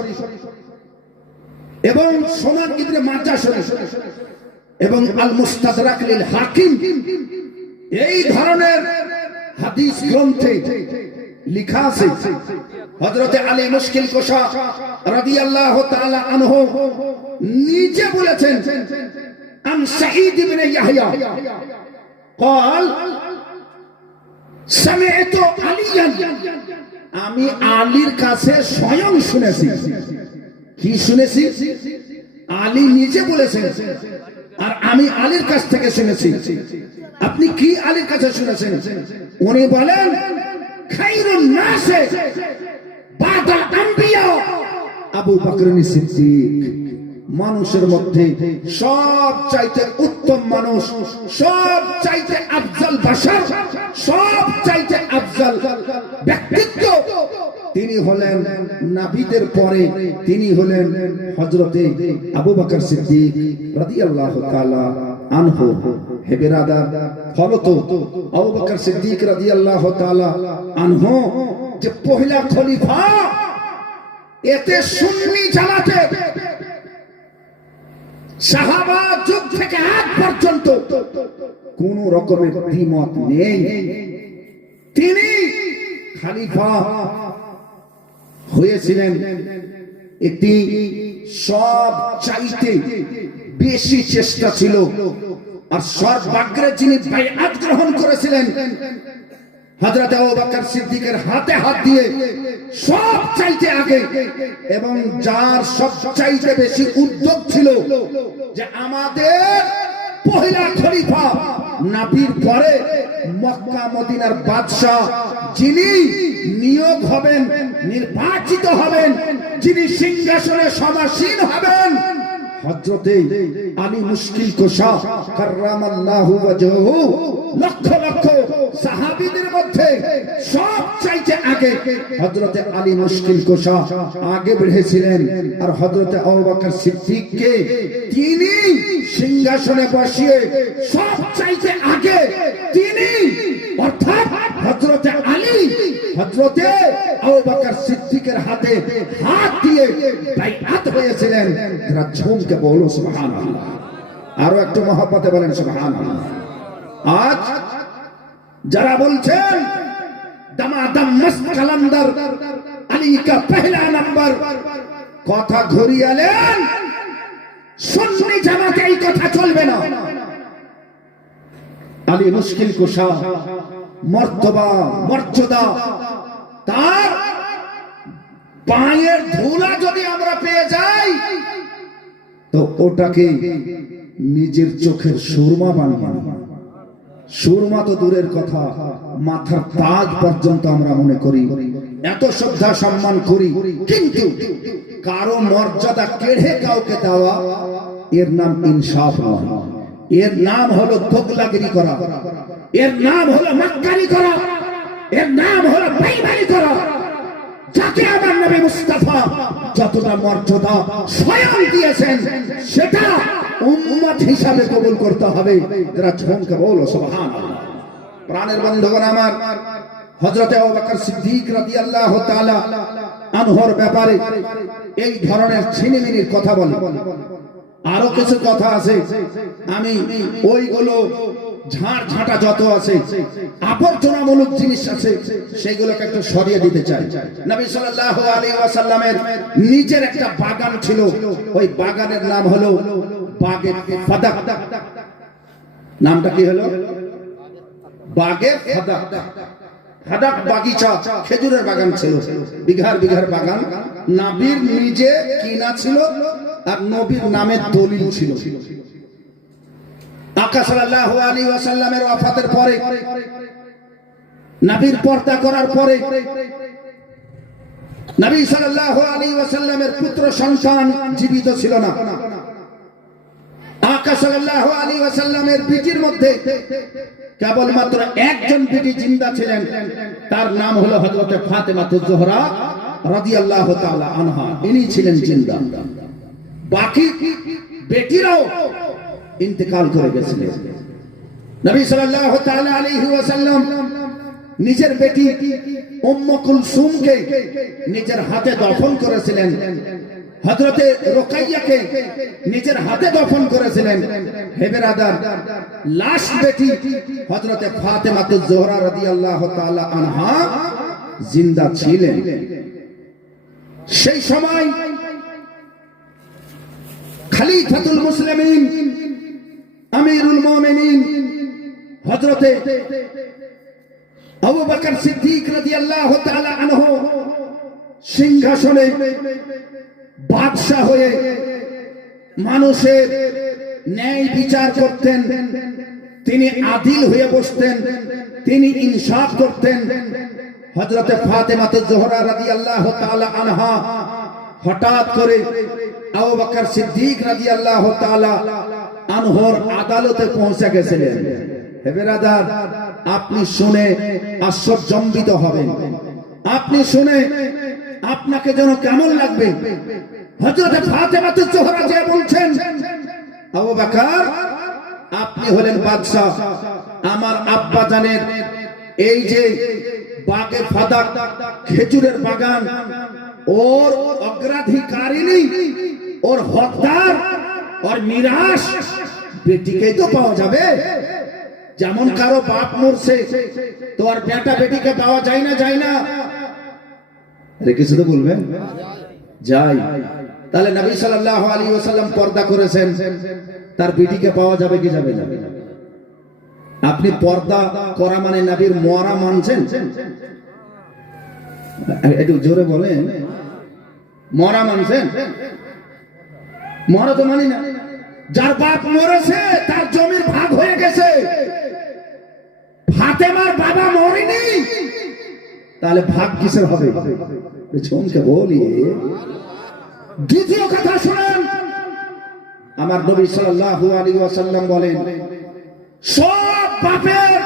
এবং সুনান ইবনে মাজাহ শরীফ এবং আল মুস্তাদরাক লিল হাকিম, এই ধরনের হাদিস গ্রন্থে লিখা আছে হযরতে আলী মুশকিল কুশা রাদিয়াল্লাহু তাআলা আনহু নিজে বলেছেন, আন সাঈদ ইবনে ইয়াহইয়া قال سمعت عليا, আমি আলীর কাছে স্বয়ং শুনেছি। কি শুনেছি? আলী নিজে বলেছেন আর আমি আলীর কাছ থেকে শুনেছি। আপনি কি আলীর কাছে শুনেছেন? উনি বলেন, খায়রুন নাসে বাদা আম্বিয়া আবু বকর সিদ্দিক। মানুষের মধ্যে সব চাইতে উত্তম মানুষ, সব চাইতে আফজাল বাশার, সব চাইতে আফজাল ব্যক্তিত্ব, তিনি হলেন নবীদের পরে তিনি হলেন হযরতে আবু বকর সিদ্দিক রাদিয়াল্লাহু তাআলা আনহু। হে বিরাদার, ফলত আবু বকর সিদ্দিক রাদিয়াল্লাহু তাআলা আনহু যে পহেলা খলিফা, এতে সুন্নি জামাতে সাহাবা যুগ থেকে আজ পর্যন্ত কোন রকমের দ্বিমত নেই। তিনি খলিফা হয়েছিলেন, এটি সব চাইতে বেশি চেষ্টা ছিল। আর সর্বাগ্রে যিনি বাইআত গ্রহণ করেছিলেন হযরত আবু বকর সিদ্দিকের হাতে হাত দিয়ে সব চাইতে আগে এবং যার সবচাইতে বেশি উদ্যোগ ছিল যে আমাদের পহেলা খলিফা নবীর পরে মক্কা মদিনার বাদশা যিনি নিয়োগ হবেন, নির্বাচিত হবেন, যিনি সিংহাসনে সমাসীন হবেন, হযরতে আলী মুশকিল কুশা কাররামাল্লাহু ওয়াজহু লক্ষ লক্ষ সাহাবীদের মধ্যে সবচাইতে আগে হযরতে আলী মুশকিল কুশা আগে বেরিয়েছিলেন। আর হযরতে আবু বকর সিদ্দিককে তিনি সিংহাসনে বসিয়ে সবচাইতে আগে তিনি অর্থাৎ হযরতে আলী হযরতে আবু বকর সিদ্দিকের হাতে হাত দিয়ে বাইআত হয়েছিলেন। যারা ঝুমকে বলো সুবহানাল্লাহ, আরো একটু মহব্বতে বলেন সুবহানাল্লাহ। আজ যারা বলছেন দামাদাম মস্ত কালান্দার আলী কা পহলা নাম্বার, কথা ঘুরিয়ালেন সুন্নি জামাতে এই কথা চলবে না। আলী মুশকিল কুশা মর্তবা মর্যাদা, তার পায়ের ধুলা যদি আমরা পেয়ে যাই তো ওটাকে নিজের চোখের সুরমা বানাবো। সুরমা তো দূরের কথা, মাথার তাজ পর্যন্ত আমরা মনে করি, এত শ্রদ্ধা সম্মান করি, কিন্তু কারো মর্যাদা কেড়ে কাউকে দেওয়া এর নাম ইনসাফ নয়, এর নাম হলো দোগলাগিরি করা, এর নাম হলো মাক্কারি করা, এর নাম হলো বেঈমানি করা। যাকে আমার নবী মুস্তাফা যতটা মর্যাদা স্বয়ং দিয়েছেন সেটা উম্মত হিসাবে কবুল করতে হবে। যারা ঝুমকে বলো সুবহানাল্লাহ। প্রাণের বন্ধুগণ আমার, হযরত আবু বকর সিদ্দিক রাদিয়াল্লাহু তাআলা আনহুর ব্যাপারে এই ধরনের ছিনিমিনির কথা বলে। আরো কিছু কথা আছে, আমি ওইগুলো ঝাড় ঝাঁটা যত আছে আবর্জনামূলক জিনিস আছে সেগুলোকে একটু সরিয়ে দিতে চাই। নবী সাল্লাল্লাহু আলাইহি ওয়াসাল্লামের নিজের একটা বাগান ছিল, ওই বাগানের নাম হলো বাগে ফাদাক। নামটা কি হলো? বাগে ফাদাক। ফাদাক বাগিচা, খেজুরের বাগান ছিল, বিঘার বিঘার বাগান। নবীর নিজে কিনা ছিল আর নবীর নামে দলিল ছিল। আকা সাল্লাল্লাহু আলাইহি ওয়াসাল্লামের ওয়াফাতের পরে, নবীর পর্দা করার পরে, নবী সাল্লাল্লাহু আলাইহি ওয়াসাল্লামের পুত্র সন্তান জীবিত ছিল না। আকা সাল্লাল্লাহু আলাইহি ওয়াসাল্লামের বিটির মধ্যে কেবলমাত্র একজন বিটি জিন্দা ছিলেন, তার নাম হলো হযরত ফাতেমা জোহরা রাদিয়াল্লাহু তাআলা আনহা, ইনি ছিলেন জিন্দা। বাকি বেটিরাও ইন্তেকাল করে গেছিলেন। নবী সাল্লাল্লাহু তাআলা আলাইহি ওয়াসাল্লাম নিজের বেটি উম্মে কুলসুমকে নিজের হাতে দফন করেছিলেন, হযরতে রুকাইয়াকে নিজের হাতে দফন করেছিলেন। হে বেরাদার, লাশ বেটি হযরতে ফাতেমা জোহরা রাদিয়াল্লাহু তাআলা আনহা জিন্দা ছিলেন। সেই সময় খলিফাতুল মুসলিমিন আমিরুল মুমিনিন হযরতে আবু বকর সিদ্দিক রাদিয়াল্লাহু তাআলা আনহু সিংহাসনে বাদশা হয়ে মানুষের ন্যায় বিচার করতেন, তিনি আদিল হয়ে বসতেন, তিনি ইনসাফ করতেন। হযরতে ফাতেমা জোহরা রাদিয়াল্লাহু তাআলা আনহা হঠাৎ করে আবু বকর সিদ্দিক রাদিয়াল্লাহু তাআলা আনহুর আদালতে পৌঁছে গেছিলেন। হে বেরাদার, আপনি শুনে আশ্চর্যজনিত হবেন, আপনি শুনে আপনাকে যেন কেমন লাগবে। হযরত ফাতেমা জোহরা যে বলছেন, আবু বকর আপনি হলেন বাদশা, আমার আব্বা জানেন এই যে বাগে ফাদাক খেজুরের বাগান, ওর অগ্রাধিকারিনী, ওর হকদার, ওর মিরাস বেটিকেই তো পাওয়া যাবে। যেমন কারো বাপ মরছে তো আর বেটা বেটিকে পাওয়া যায় না, যায় না? কিছু তো বলবেন, যাই। তাহলে নবী সাল্লাল্লাহু আলাইহি ওয়াসাল্লাম পর্দা করেছেন, তার বেটিকে পাওয়া যাবে কি যাবে না? আপনি পর্দা করা মানে নবীর মরা মানছেন? একটু জোরে বলেন, মরা মানছেন? মরা তো মানি না। যার বাপ মরেছে তার জমির ভাগ হয়ে গেছে, ফাতেমার বাবা মরেনি, তাহলে ভাগ কিসের হবে? চমকে বলি। দ্বিতীয় কথা শুনেন, আমার নবী সাল্লাল্লাহু আলাইহি ওয়াসাল্লাম বলেন, সব বাপের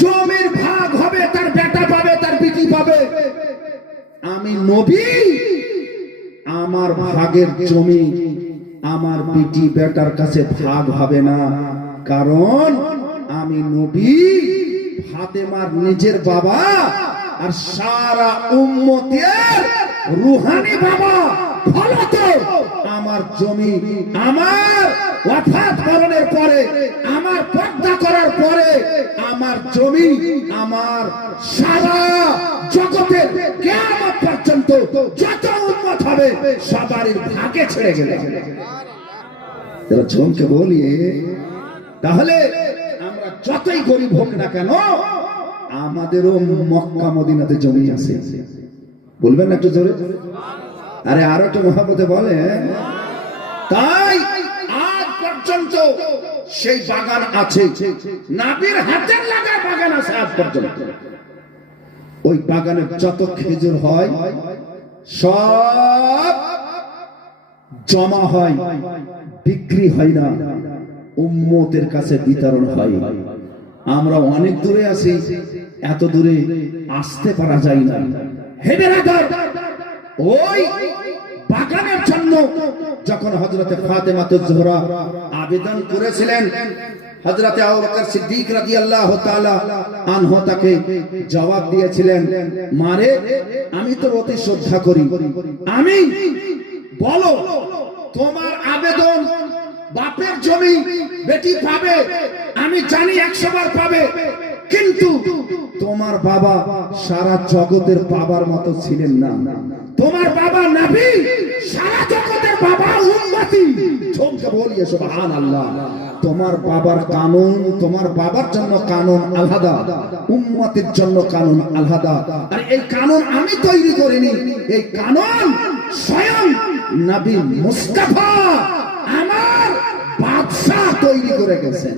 জমির ভাগ হবে, তার বেটা পাবে, তার বিটি পাবে। আমি নবী, আমার ভাগের জমি আমার বিটি বেটার কাছে ভাগ হবে না, কারণ আমি নবী, ফাতেমার নিজের বাবা আর সারা উম্মতের রুহানি বাবা। ফলত আমার জমি আমার ওয়াফাত করণের পরে, আমার পর্দা করার পরে, আমার জমি আমার সারা জগতের কিয়ামত পর্যন্ত যত উম্মত হবে সবারই ভাগে ছেড়ে গেল। যারা চমকে বলি, তাহলে আমরা যতই গরিব হোক না কেন, আমাদেরও মক্কা মদিনাতে জমি আছে। বলবেন না একটু জোরে? আরে আরো একটু মহাপতে বলে। তাই আজ পর্যন্ত সেই বাগান আছে, নবীর হাতের লাগা বাগান আছে আজ পর্যন্ত। ওই বাগানে যত খেজুর হয় সব জমা হয়, বিক্রি হয় না, উম্মতের কাছে বিতরণ হয়। আমরা অনেক দূরে আছি, এত দূরে আসতে পারা যায় না। হে বেরাদার, ওই বাগানের জন্য যখন হযরতে ফাতেমাতুজ জোহরা আবেদন করেছিলেন, হযরতে আবু বকর সিদ্দিক রাদিয়াল্লাহু তাআলা আনহু তাকে জবাব দিয়েছিলেন, মারে আমি তো অতি শ্রদ্ধা করি, আমি বলো তোমার আবেদন, বাপের জমি বেটি পাবে, আমি জানি 100 বার পাবে, কিন্তু তোমার বাবা সারা জগতের বাবার মতো ছিলেন না। তোমার বাবা নবী, সারা জগতের বাবা উম্মতি। চমকে বলিয়ে সুবহানাল্লাহ। তোমার বাবার কানুন, তোমার বাবার জন্য কানুন আলাদা, উম্মতের জন্য কানুন আলাদা। আর এই কানুন আমি তৈরি করিনি, এই কানুন স্বয়ং নবী মুস্তাফা আমার বাদশা তৈরি করে গেছেন।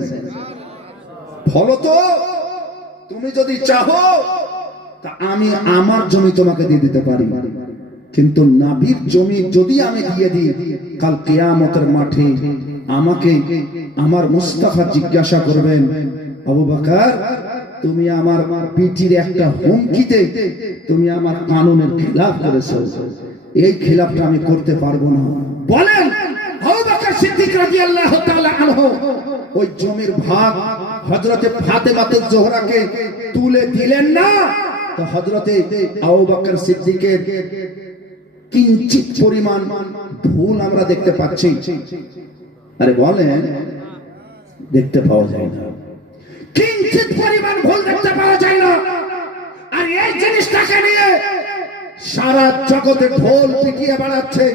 ফলত তুমি যদি চাহো তা আমি আমার জমি তোমাকে দিয়ে দিতে পারি, কিন্তু নবীর জমি যদি আমি দিয়ে দিই, কাল কিয়ামতের মাঠে আমাকে আমার মুস্তাফা জিজ্ঞাসা করবেন, আবু বকর তুমি আমার পিঠির একটা হুমকিতে তুমি আমার কানুনের খিলাফ করেছো, এই খিলাফটা আমি করতে পারবো না। বলেন আবু বকর সিদ্দিক রাদিয়াল্লাহু তাআলা আনহু ওই জমির ভাগ হযরতে ফাতেমাতুজ জোহরাকে তুলে দিলেন না, তো হযরতে আবু বকর সিদ্দিকের কিঞ্চিত পরিমাণ ভুল আমরা দেখতে পাচ্ছি। আরে বলেন, দেখতে পাওয়া যায় না, কিঞ্চিত পরিমাণ ভুল দেখতে পাওয়া যায় না। আর এই জিনিসটাকে নিয়ে সারা জগতে ঢোল পিটিয়ে বেড়াচ্ছে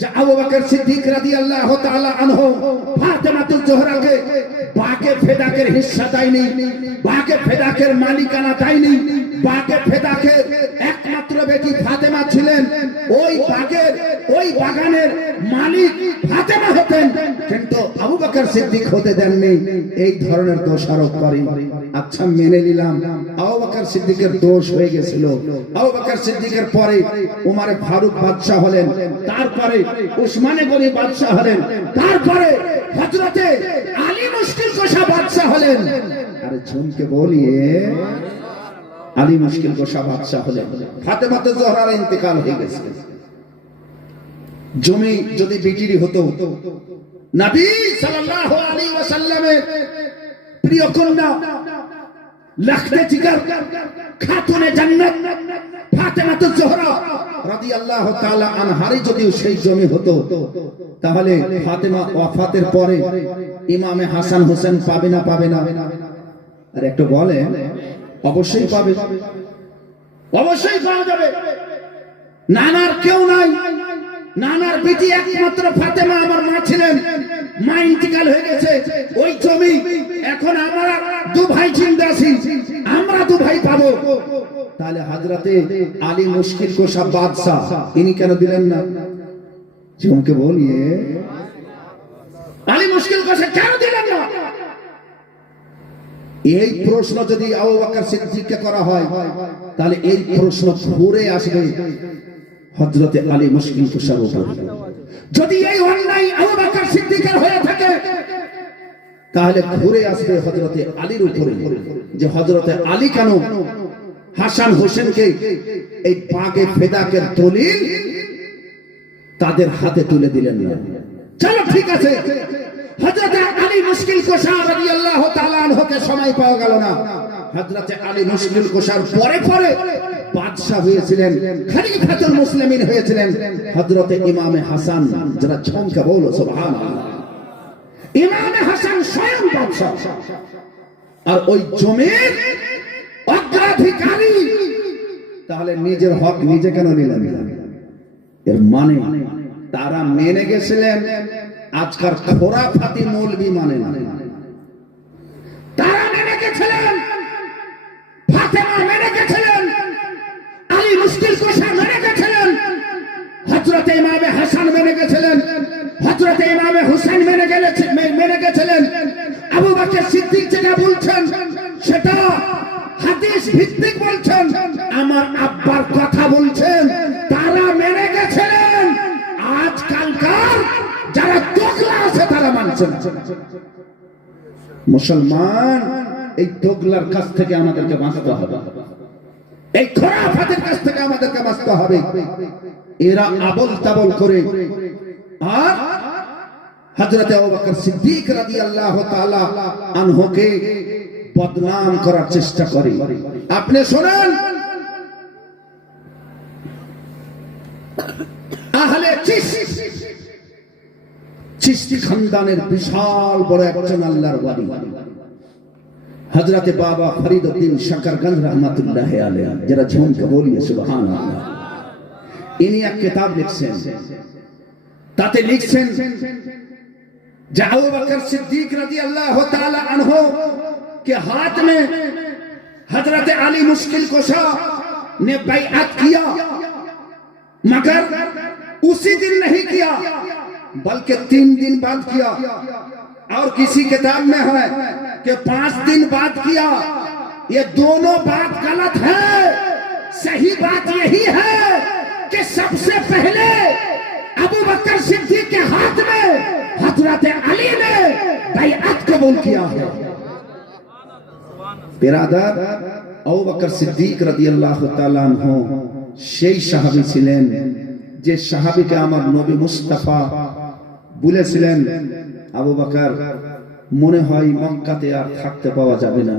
যে আবু বকর সিদ্দিক রাদিয়াল্লাহু তাআলা আনহু ফাতেমাতুজ জোহরাকে বাকে ফেদাকের হিস্সা দেয়নি, বাকে ফেদাকের মালিকানা দেয়নি। বাকে ফেদাকের একমাত্র বেটি ফাতেমা ছিলেন, ওই বাগের ওই বাগানের মালিক ফাতেমা হতেন, কিন্তু আবু বকর সিদ্দিক হতে দেননি। এই ধরনের দোষারোপ করে। আচ্ছা মেনে নিলাম আবু বকর সিদ্দিকের দোষ হয়ে গেছিল। আবু বকর সিদ্দিকের পরে উমরে ফারুক বাদশা হলেন, তারপরে উসমানে গনি বাদশা হলেন, তারপরে হযরতে আলী মুশকিল কোশা বাদশা হলেন। আরে ঝুমকে বলিয়ে, আলী মুশকিল কোশা বাদশা হলেন, ফাতেমাতুজ জোহরার ইন্তেকাল হয়ে গেছে। জমি যদি বিক্রি হতো, নবী সাল্লাল্লাহু আলাইহি ওয়াসাল্লামের প্রিয় কন্যা লাখতে জিগার খাতুনে জান্নাত ফাতেমাতুজ জোহরা রাদিয়াল্লাহু তাআলা আনহার যদি সেই জমি হতো, তাহলে ফাতেমা ওয়াফাতের পরে ইমামে হাসান হোসেন পাবে না? পাবে না? আর একটু বলেন, অবশ্যই পাবে, অবশ্যই পাওয়া যাবে। নানার কেউ নাই, নানার বেটি একমাত্র ফাতেমা আমার মা ছিলেন। মা ইন্তিকাল হয়ে গেছে, ওই জমি এখন আমরা দু ভাই জিন্দা আছি, আমরা দু ভাই পাবো। তাহলে হযরতে আলী মুশকিল কুশা বাদশাহ ইনি কেন দিলেন না? জমকে বলিয়ে আলী মুশকিল কুশা কেন দিলেন না? এই প্রশ্ন যদি আবু বকর সিদ্দিককে করা হয়, তাহলে এই প্রশ্ন ঘুরে আসবে হযরতে আলী মুশকিল কুশার উপর। যদি এই অন্যায় আবু বকর সিদ্দিকের হয়ে থাকে, তাহলে ঘুরে আসবে হযরতে আলীর উপরে, যে হযরতে আলী কেন হাসান হোসেনকে এই বাগে ফেদাকের দলিল তাদের হাতে তুলে দিলেন না। চলো ঠিক আছে, হযরতে আলী মুশকিল কুশা রাদিয়াল্লাহু তাআলা আনহুকে সময় পাওয়া গেল না। হযরতে আলী মুশকিল কুশার পরে পরে বাদশা হয়েছিলেন, খলিফাতুল মুসলিমিন হয়েছিলেন হযরতে ইমামে হাসান। যারা ঝমকা বলো সুবহানাল্লাহ। ইমামে হাসান স্বয়ং বাদশা, আর ওই জমির অগ্রাধিকারী। তাহলে নিজের হক নিজে কেন নিলেন? এর মানে তারা মেনে গেছিলেন, আজকাল খোরাফাতি মৌলবি মানে না। তারা মেনে গেছিলেন, ফাতেমা মেনে গেছিলেন, আলী মুশকিল কুশা মেনে গেছিলেন, হযরতে ইমামে হাসান মেনে গেছিলেন, হযরতে ইমামে হুসাইন মেনে গেছিলেন। আবু বকর সিদ্দিক যেটা বলছেন সেটা হাদিস ভিত্তিক বলছেন, আমার আব্বার কথা বলছেন, তারা মেনে গেছিলেন। আজকালকার যারা দোগলা আছে তারা মানছেন। মুসলমান, এই দোগলার কাছ থেকে আমাদেরকে বাঁচতে হবে, এই খোরাফাতের কাছ থেকে আমাদেরকে বাঁচতে হবে। এরা আবল তাবল করে আর হযরতে আবু বকর সিদ্দিক রাদিয়াল্লাহু তাআলা আনহুকে বদনাম করার চেষ্টা করে। আপনি শুনেন, আহলে চিশতি খানদানের বিশাল বড় একজন আল্লাহর ওয়ালি হযরতে বাবা ফরিদউদ্দিন শাকরগঞ্জ রাহমাতুল্লাহি আলাইহি, যারা ঝুমকে বলিয়ে সুবহানাল্লাহ। ইনি এক কিতাব লিখছেন, তাতে লিখছেন যে আবু বকর सिद्दीक রাদিয়াল্লাহু তাআলা আনহু के हाथ में हजरत अली मुश्किल कुशा ने बैअत किया, मगर उसी दिन नहीं किया बल्कि 3 दिन बाद किया, और किसी किताब में है कि 5 दिन बाद किया। ये दोनों बात गलत है। सही बात यही है कि सबसे पहले अबू बकर सिद्दीक के हाथ में हजरत अली ने बैअत कबूल किया है। बिरादर, আবু বকর সিদ্দিক রাদিয়াল্লাহু তাআলা আনহু সেই সাহাবী ছিলেন যে সাহাবীকে আমার নবী মুস্তাফা বলেছিলেন, আবু বকর মনে হয় মক্কাতে আর থাকতে পাওয়া যাবে না,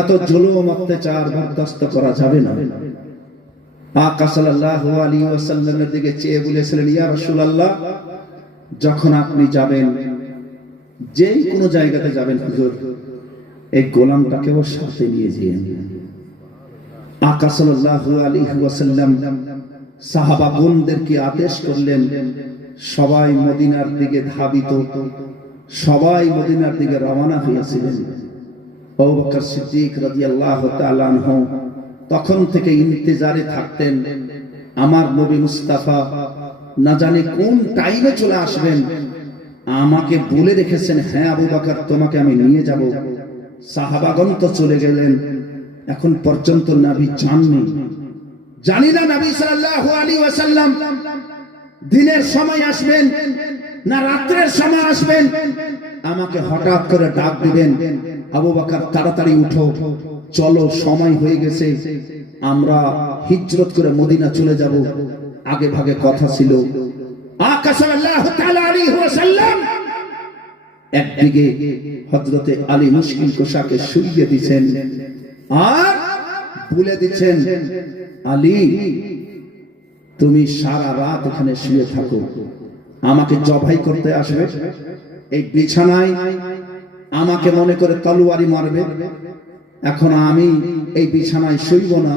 এত জুলুম অত্যাচার বরদাস্ত করা যাবে না। আকা সাল্লাল্লাহু আলাইহি ওয়াসাল্লামের দিকে চেয়ে বলেছিলেন, ইয়া রাসূলুল্লাহ, যখন আপনি যাবেন, যেই কোনো জায়গাতে যাবেন হুজুর, এই গোলামটাকে ওর সাথে নিয়ে যান। আকা সাল্লাল্লাহু আলাইহি ওয়াসাল্লাম সাহাবাগণদেরকে আদেশ করলেন, সবাই মদিনার দিকে ধাবিত, সবাই মদিনার দিকে রওনা হয়েছিলেন। আবু বকর সিদ্দিক রাদিয়াল্লাহু তাআলা আনহু তখন থেকে ইন্তজারে থাকতেন, আমার নবী মুস্তাফা না জানি কোন টাইমে চলে আসবেন। আমাকে বলে রেখেছেন, হ্যাঁ আবু বকর, তোমাকে আমি নিয়ে যাব। সাহাবাগণ তো চলে গেলেন, এখন পর্যন্ত নবী জাননি, জানি না নবী সাল্লাল্লাহু আলাইহি ওয়াসাল্লাম দিনের সময় আসবেন না রাতের সময় আসবেন। আমাকে হঠাৎ করে ডাক দিবেন, আবু বকর তাড়াতাড়ি উঠো, চলো, সময় হয়ে গেছে, আমরা হিজরত করে মদিনা চলে যাব। আগে ভাগে কথা ছিল। আকা সাল্লাল্লাহু তাআলা আলাইহি ওয়াসাল্লাম একদিকে হযরতে আলী মুশকিল কুশাকে শুইয়ে দিয়েছেন আর বলে দিচ্ছেন, আলী তুমি সারা রাত এখানে শুয়ে থাকো, আমাকে জবাই করতে আসবে, এই বিছানায় আমাকে মনে করে তলোয়ারি মারবে। এখন আমি এই বিছানায় শুইব না,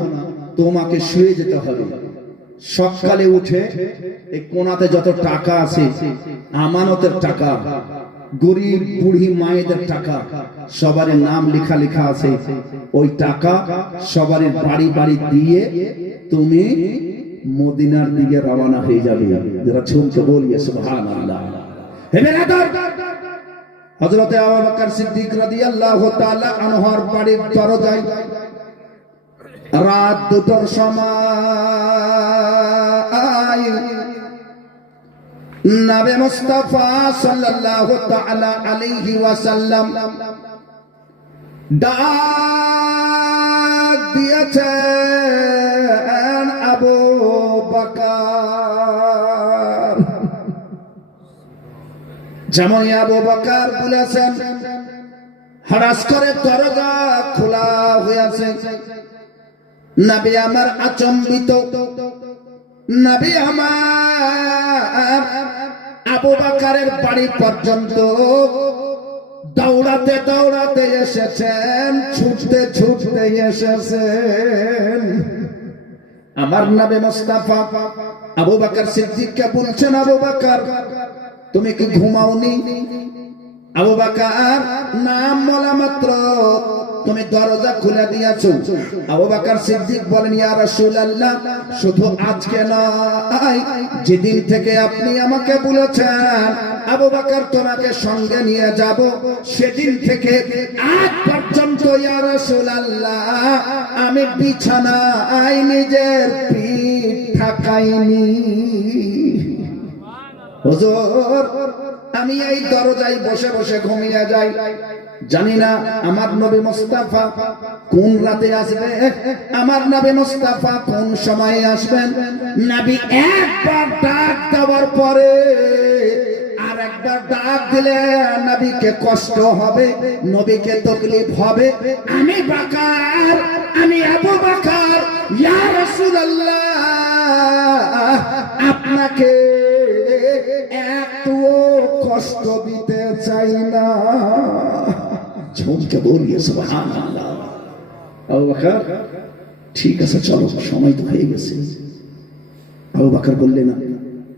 তোমাকে শুয়ে যেতে হবে। সকালে উঠে এই কোণাতে যত টাকা আছে আমানতের টাকা, গরিব বুড়ি মায়েদের টাকা, সবার নাম লেখা লেখা আছে। ওই টাকা সবার বাড়ি বাড়ি দিয়ে তুমি মদিনার দিকে রওনা হয়ে যাবে। যারা শুনছে বলিয়ে সুবহানাল্লাহ। হে বেরাদার, হযরতে আবু বকর সিদ্দিক রাদিয়াল্লাহু তাআলা আনহুর বাড়ির দরজায় রাত 2টার সময় নবী মুস্তাফা সাল্লাল্লাহু তাআলা আলাইহি ওয়াসাল্লাম ডাক দিয়েছেন আবু বকর। যেমন আবু বকর বলেছেন, হঠাৎ করে দরজা খোলা হয়েছে। নবী আমার আচম্বিত, নবী আমার আবু বকরের বাড়ি পর্যন্ত দৌড়াতে দৌড়াতে এসেছেন, ছুটতে ছুটতে এসেছেন। আমার নবী মুস্তাফা আবু বকর সিদ্দিককে বলছেন, আবু বকর তুমি কি ঘুমাওনি? আবু বকর নাম বলা মাত্র তুমি দরজা খুলে দিয়েছো। আবু বকর সিদ্দিক বলেন, ইয়া রাসূলুল্লাহ, শুধু আজকে নয়, যেদিন থেকে আপনি আমাকে বলেছেন আবু বকর তোমাকে সঙ্গে নিয়ে যাব, সেদিন থেকে আজ পর্যন্ত ইয়া রাসূলুল্লাহ আমি বিছানায় নিজের পিঠ ঠেকাইনি। হুজুর, আমি এই দরজায় বসে বসে ঘুমিয়ে যাই, জানি না আমার নবী মুস্তাফা কোন রাতে আসবে, আমার নবী মুস্তাফা কোন সময়ে আসবেন। নবী একবার ডাক দেওয়ার পরে আর একবার ডাক দিলে নবীকে কষ্ট হবে, নবীকে তকলিফ হবে। আমি বকর, আমি আবু বকর, ইয়া রাসূলুল্লাহ আপনাকে একটুও কষ্ট দিতে চাই না। ঝুমকে বলিয়ে সুবহানাল্লাহ। আবু বকর, ঠিক আছে চলো, সময় তো হয়ে গেছে। আবু বকর বললেন,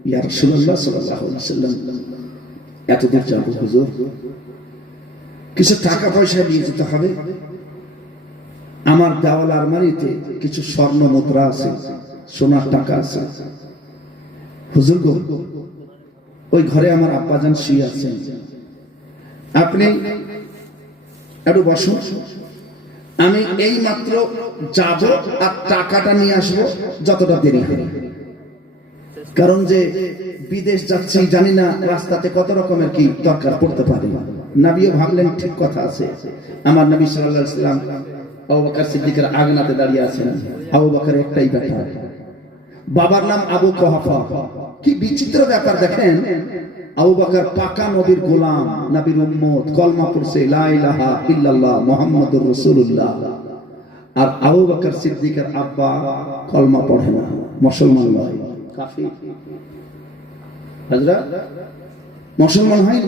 ইয়া রাসূলুল্লাহ সাল্লাল্লাহু আলাইহি ওয়াসাল্লাম এতদূর যাবো হুজুর, কিছু টাকা পয়সা নিয়ে যেতে হবে। আমার দেওয়াল আলমারিতে কিছু স্বর্ণ মুদ্রা আছে, সোনার টাকা আছে। হুজুর গো, ওই ঘরে আমার আব্বাজান শুয়ে আছেন, আপনি একটু বসুন, আমি এই মাত্র যাব আর টাকাটা নিয়ে আসবো, যতটা দেরি হবে। কারণ যে বিদেশ যাচ্ছি, জানি না রাস্তাতে কত রকমের কি দরকার পড়তে পারে। নবীও ভাবলেন ঠিক কথা আছে। আমার নবী সাল্লাল্লাহু আলাইহি ওয়াসাল্লাম আবু বকর সিদ্দিকের আগনাতে দাঁড়িয়ে আছেন। আবু বকর একটাই বেটা, বাবার নাম আবু কুহাফা। কি বিচিত্র ব্যাপার দেখেন, আবু বকর পাকা নবীর গোলাম, নবীর উম্মত, কলমা পড়ছে লা ইলাহা ইল্লাল্লাহ মুহাম্মাদুর রাসূলুল্লাহ। আর আবু বকর সিদ্দিকের আব্বা কলমা পড়ে না, মুসলমান নয়, কাফির। হযরত মুসলমান হয়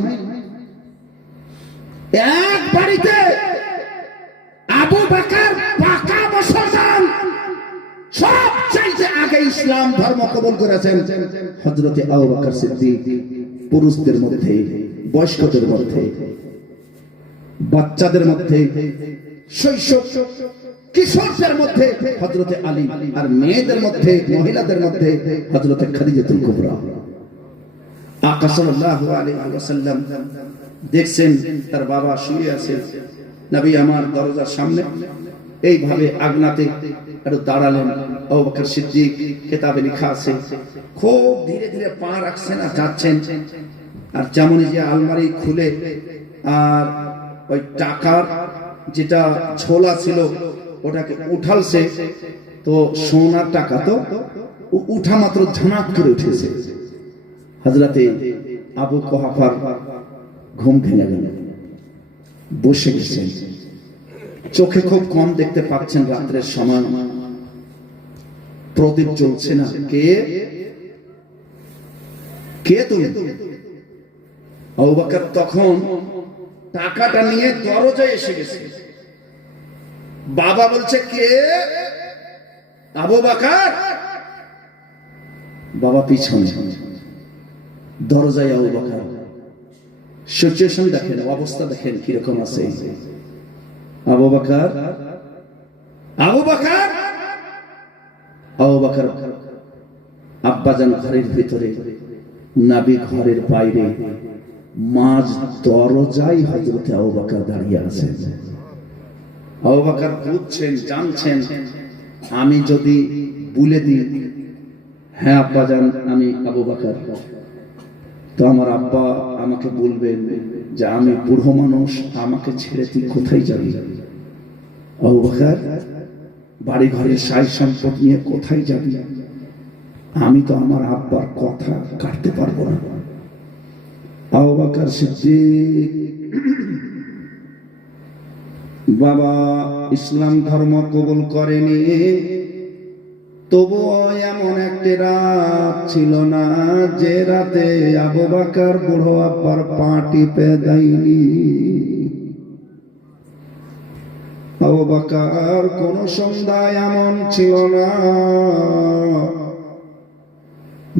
এক বাড়িতে আবু বকর পাকা মুসলমান, সবচাইতে আগে ইসলাম ধর্ম কবুল করেছেন হযরত আবু বকর সিদ্দিক। পুরুষদের মধ্যে, বয়স্কদের মধ্যে, বাচ্চাদের মধ্যে, শৈশব কিশোরদের মধ্যে হযরত আলী, আর মেয়েদের মধ্যে, মহিলাদের মধ্যে হযরত খাদিজাতুল কুবরা। আকা সাল্লাল্লাহু আলাইহি ওয়াসাল্লাম দেখছেন তার বাবা শুয়ে আছে, নবী আমার দরজার সামনে এইভাবে আগনাতে একটু দাঁড়ালেন। আবু বকর সিদ্দিক, কিতাবে লেখা আছে, খুব ধীরে ধীরে পা রাখছেন আর যাচ্ছেন। আর যেমনই যে আলমারি খুলে আর ওই টাকার যেটা ছোলা ছিল ওটাকে উঠালছে, তো সোনার টাকা তো উঠা মাত্র ঝানাক করে উঠেছে। হযরতে আবু কুহাফার ঘুম ভেঙে গেল, বসে গেছেন, চোখে খুব কম দেখতে পাচ্ছেন। রাত্রের সময় প্রদীপ জ্বলছে না। কে কে তুমি? আবু বকর তখন টাকাটা নিয়ে দরজায় এসে গেছে। বাবা বলছে, কে? আবু বকর। বাবা পিছনে, দরজায় আবু বকর। সিচুয়েশন দেখেন, অবস্থা দেখেন কিরকম আছে। আবু বকর আব্বাজান ঘরের ভিতরে, নবী ঘরের বাইরে, মাঝ দরজায় হযরত আবু বকর দাঁড়িয়ে আছেন। আবু বকর বুঝছেন, জানছেন, আমি যদি বলে দিই হ্যাঁ আব্বাজান আমি আবু বকর, তো আমার আব্বা আমাকে বলবেন যে আমি বুড়ো মানুষ, আমাকে ছেড়ে তুই কোথায় যাবি? আবু বকর বাড়ি ঘরের সাই সম্পদ নিয়ে কোথায় যাবি? আমি তো আমার আব্বার কথা কাটতে পারবো না। আবু বকর সিদ্দিক বাবা ইসলাম ধর্ম কবুল করেনি, তবুও এমন একটি রাত ছিল না যে রাতে আবু বকর বুড়ো আব্বার পা টিপে দেয়নি। আবু বকর কোন সন্ধ্যায় এমন ছিল না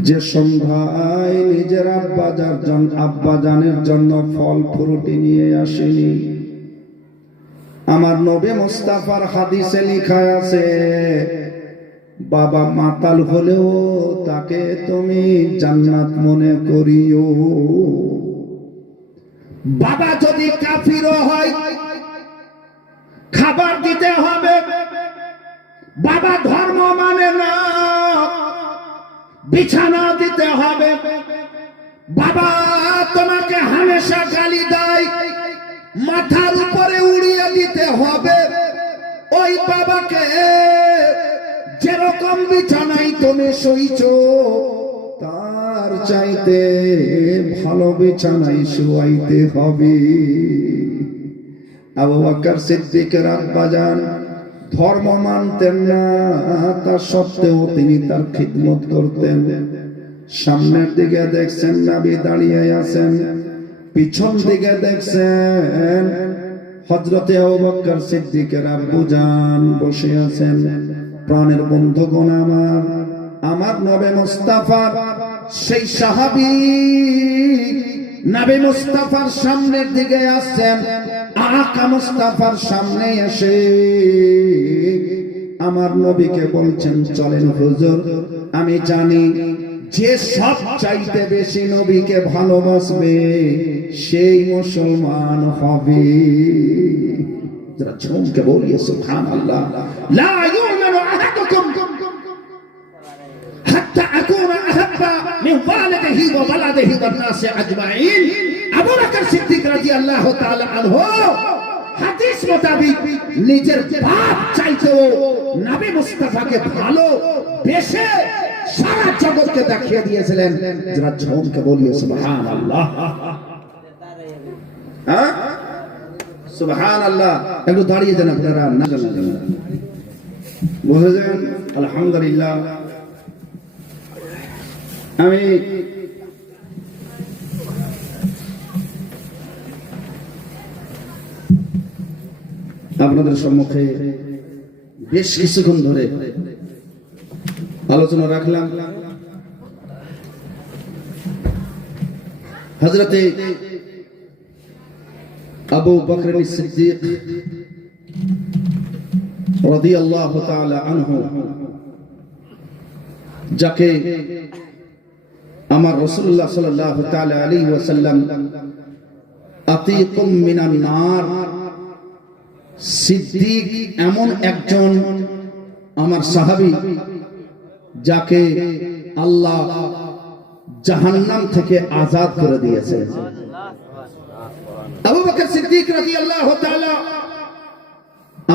যে সন্ধ্যায় নিজের আব্বাজানের জন্য ফল ফ্রুটি নিয়ে আসেনি। আমার নবী মুস্তাফার হাদিসে লেখা আছে, বাবা মাতাল হলেও তাকে তুমি জান্নাত মনে করিও। বাবা যদি কাফিরও হয় খাবার দিতে হবে। বাবা ধর্ম মানে না, বিছানা দিতে হবে। বাবা তোমাকে হামেশা গালি দেয়, মাথার উপরে উড়িয়ে দিতে হবে। ওই বাবাকে যেরকম বিছানায় তুমি শুইছো তার চাইতে ভালো বিছানায় শুয়াইতে হবে। আবু বকর সিদ্দিকের আব্বাজান ধর্ম মানতেন না, তা সত্ত্বেও তিনি তার খিদমত করতেন। সামনের দিকে দেখছেন নবী দাঁড়িয়ে আছেন, পিছন দিকে দেখছেন হযরতে আবু বকর সিদ্দিকের আব্বুজান বসে আছেন। প্রাণের বন্ধুগণ আমার নবী মুস্তাফা সেই সাহাবী নবী মুস্তাফার সামনের দিকে আসছেন। আকা মুস্তাফার সামনে এসে আমার নবীকে বলছেন, চলেন হুজুর, আমি জানি যে সব চাইতে বেশি নবীকে ভালোবাসবে সেই মুসলমান হবে। যারা ঝুমকে বলিয়ে সুবহানাল্লাহ। লা ইউমিনু আহাদুকুম হাত্তা আকুনা আহাব্বা মিন ওয়ালিদিহি ওয়া ওয়ালাদিহি ওয়ান নাসি আজমাইন। আবু বকর সিদ্দিক রাদিয়াল্লাহু তাআলা আনহু হাদিস মোতাবেক নিজের বাপ চাইতেও নবী মুস্তাফাকে ভালো বেশে সারা জগৎকে দেখিয়ে দিয়েছিলেন। যারা ঝুমকে বলিয়ে সুবহানাল্লাহ। হ্যাঁ সুবহানাল্লাহ। একটু দাঁড়িয়ে যান আপনারা, না বসে যান। আলহামদুলিল্লাহ। আমি আপনাদের সম্মুখে বেশ কিছুক্ষণ ধরে আলোচনা রাখলাম হযরতে আবু বকর সিদ্দিক রাদিয়াল্লাহু তাআলা আনহু, যাকে আমার রাসূলুল্লাহ সাল্লাল্লাহু তাআলা আলাইহি ওয়াসাল্লাম আতীকুম মিনান নার, সিদ্দিক এমন একজন আমার সাহাবী যাকে আল্লাহ জাহান্নাম থেকে আজাদ করে দিয়েছে। আবু বকর সিদ্দিক রাদিয়াল্লাহু তাআলা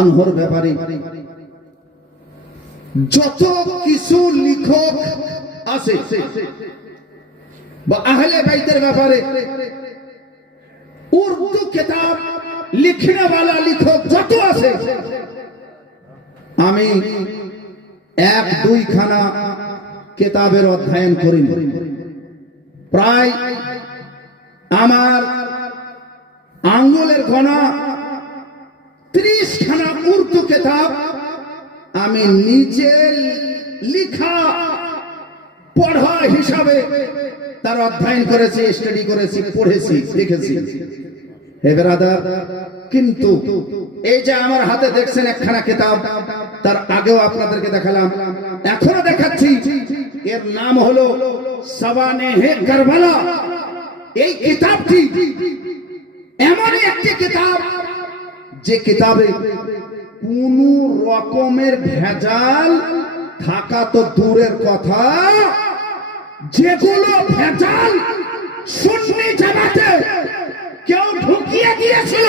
আনহুর ব্যাপারে যত কিছু লেখক আছে বা আহলে বাইতের ব্যাপারে উর্দু কিতাব লিখনে वाला লেখক যত আছে, আমি এক দুই খানা কিতাবের অধ্যয়ন করি। প্রায় আমার আঙ্গুলের গোনা 30 খানা উর্দু কিতাব আমি নিজে লিখা পড়া হিসাবে তার অধ্যয়ন করেছি, স্টাডি করেছি, পড়েছি, দেখেছি। হে ব্রাদার, কিন্তু এই যে আমার হাতে দেখছেন একখানা কিতাব, তার আগেও আপনাদেরকে দেখালাম, এখনো দেখাচ্ছি, এর নাম হলো সাওয়ানেহে কারবালা। এই কিতাবটি এমন একটি কিতাব যে কিতাবে কোন রকমের ভেজাল থাকা তো দূরের কথা, যেগুলো ভেজাল সুন্নি জামাতে কেউ ঢুকিয়ে দিয়েছিল,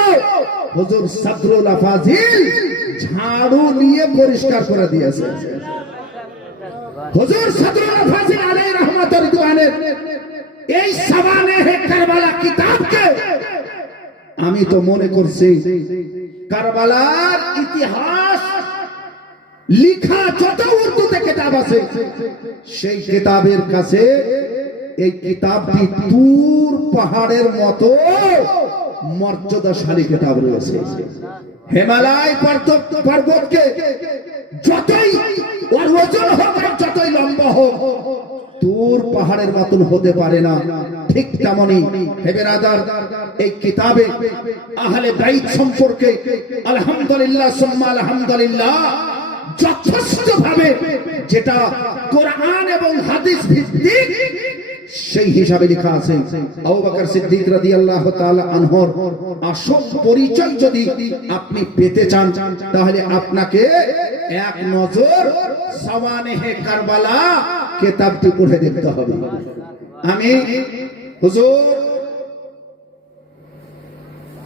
হুজুর সদরুল ফাজিল ঝাড়ু নিয়ে পরিষ্কার করে দিয়েছে। হুজুর সদরুল ফাজিল আলাইহির রহমাতুর রিদওয়ানের এই সাওয়ানেহে কারবালা কিতাবকে আমি তো মনে করছি কারবালার ইতিহাস লিখা যত উর্দুতে কিতাব আছে, সেই কিতাবের কাছে এই কিতাবটি তুর পাহাড়ের মতো মর্যাদাশালী কিতাব রয়েছে। হিমালয় পর্বতকে যতই ওর ওজন হোক, যতই লম্বা হোক, তুর পাহাড়ের মতন হতে পারে না। ঠিক তেমনি হে ব্রাদার, এই কিতাবে আহলে বাইত সম্পর্কে আলহামদুলিল্লাহ সুম্মা আলহামদুলিল্লাহ যথেষ্ট ভাবে যেটা কোরআন এবং হাদিস ভিত্তিক, সেই হিসাবে লেখা আছে। আবু বকর সিদ্দিক রাদিয়াল্লাহু তাআলা আনহুর আসল পরিচয় যদি আপনি পেতে চান, তাহলে আপনাকে এক নজর সাওয়ানেহে কারবালা কিতাবটি পড়ে দেখতে হবে। আমি হুজুর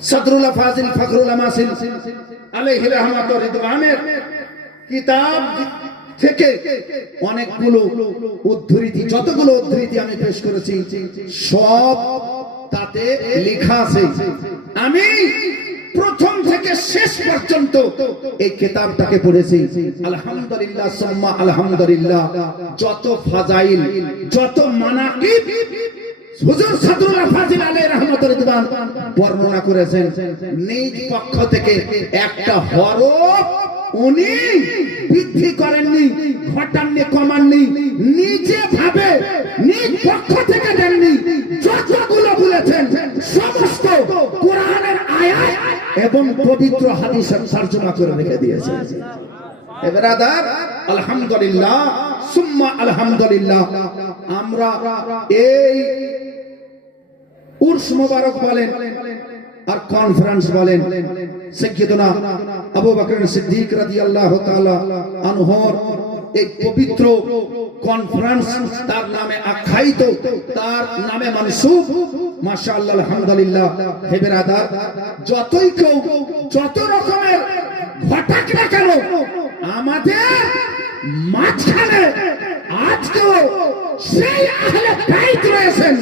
সদরুল ফাজিল ফখরুল আমাসিল আলাইহি রহমাতুর রিদওয়ানের কিতাব থেকে অনেকগুলো উদ্ধৃতি, যতগুলো উদ্ধৃতি আমি পেশ করেছি সব তাতে লেখা আছে। আমি প্রথম থেকে শেষ পর্যন্ত এই কিতাবটাকে পড়েছি। আলহামদুলিল্লাহ সুম্মা আলহামদুলিল্লাহ, যত ফাজাইল, যত মানাকিব হুজুর সদরুল ফাজিল আলাইহির রহমাতুর রিদওয়ান বর্ণনা করেছেন, নিজ পক্ষ থেকে একটা হরফ উনি বৃদ্ধি করেননি, ঘটাননি, কমাননি, নিজে ভাবে নিজ পক্ষ থেকে দেননি। যতগুলো বলেছেন সমস্ত কোরআনের আয়াত এবং পবিত্র হাদিসের তরজমা করে রেখে দিয়েছেন। ব্রাদার, আলহামদুলিল্লাহ সুম্মা আলহামদুলিল্লাহ, আমরা এই উরস মোবারক বলেন আর কনফারেন্স বলেন, সাইয়্যিদুনা আবু বকর সিদ্দিক রাদিয়াল্লাহু তাআলা আনহুর এই পবিত্র কনফারেন্স তার নামে আখ্যায়িত, তার নামে মানসুব, মাশাআল্লাহ আলহামদুলিল্লাহ। হে ব্রাদার, যতই কেউ যত রকমের ঘটাক না কেন, আমাদের মাঝখানে আজকেও সেই আহলে বাইত রয়েছেন,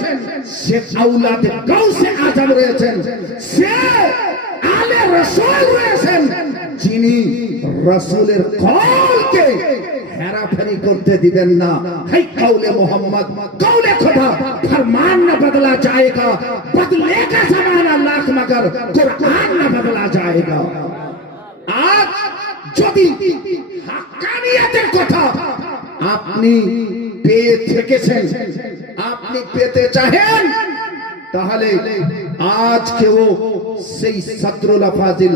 সে আওলাদে গাউসে আজম রয়েছেন, সে আলে রাসূল রয়েছেন, যিনি রাসূলের কওলকে হেরাফেরি করতে দিবেন না। হে কওলে মোহাম্মদ, কওলে খোদা, ফরমান না বদলা जाएगा, बदलेगा ज़माना लाख मगर कुरान ना बदला जाएगा। আজ যদি হাক্কানিয়াতের কথা আপনি পেয়ে থেকেছেন, আপনি পেতে চাহেন, তাহলে আজকেও সেই সদরুল ফাজিল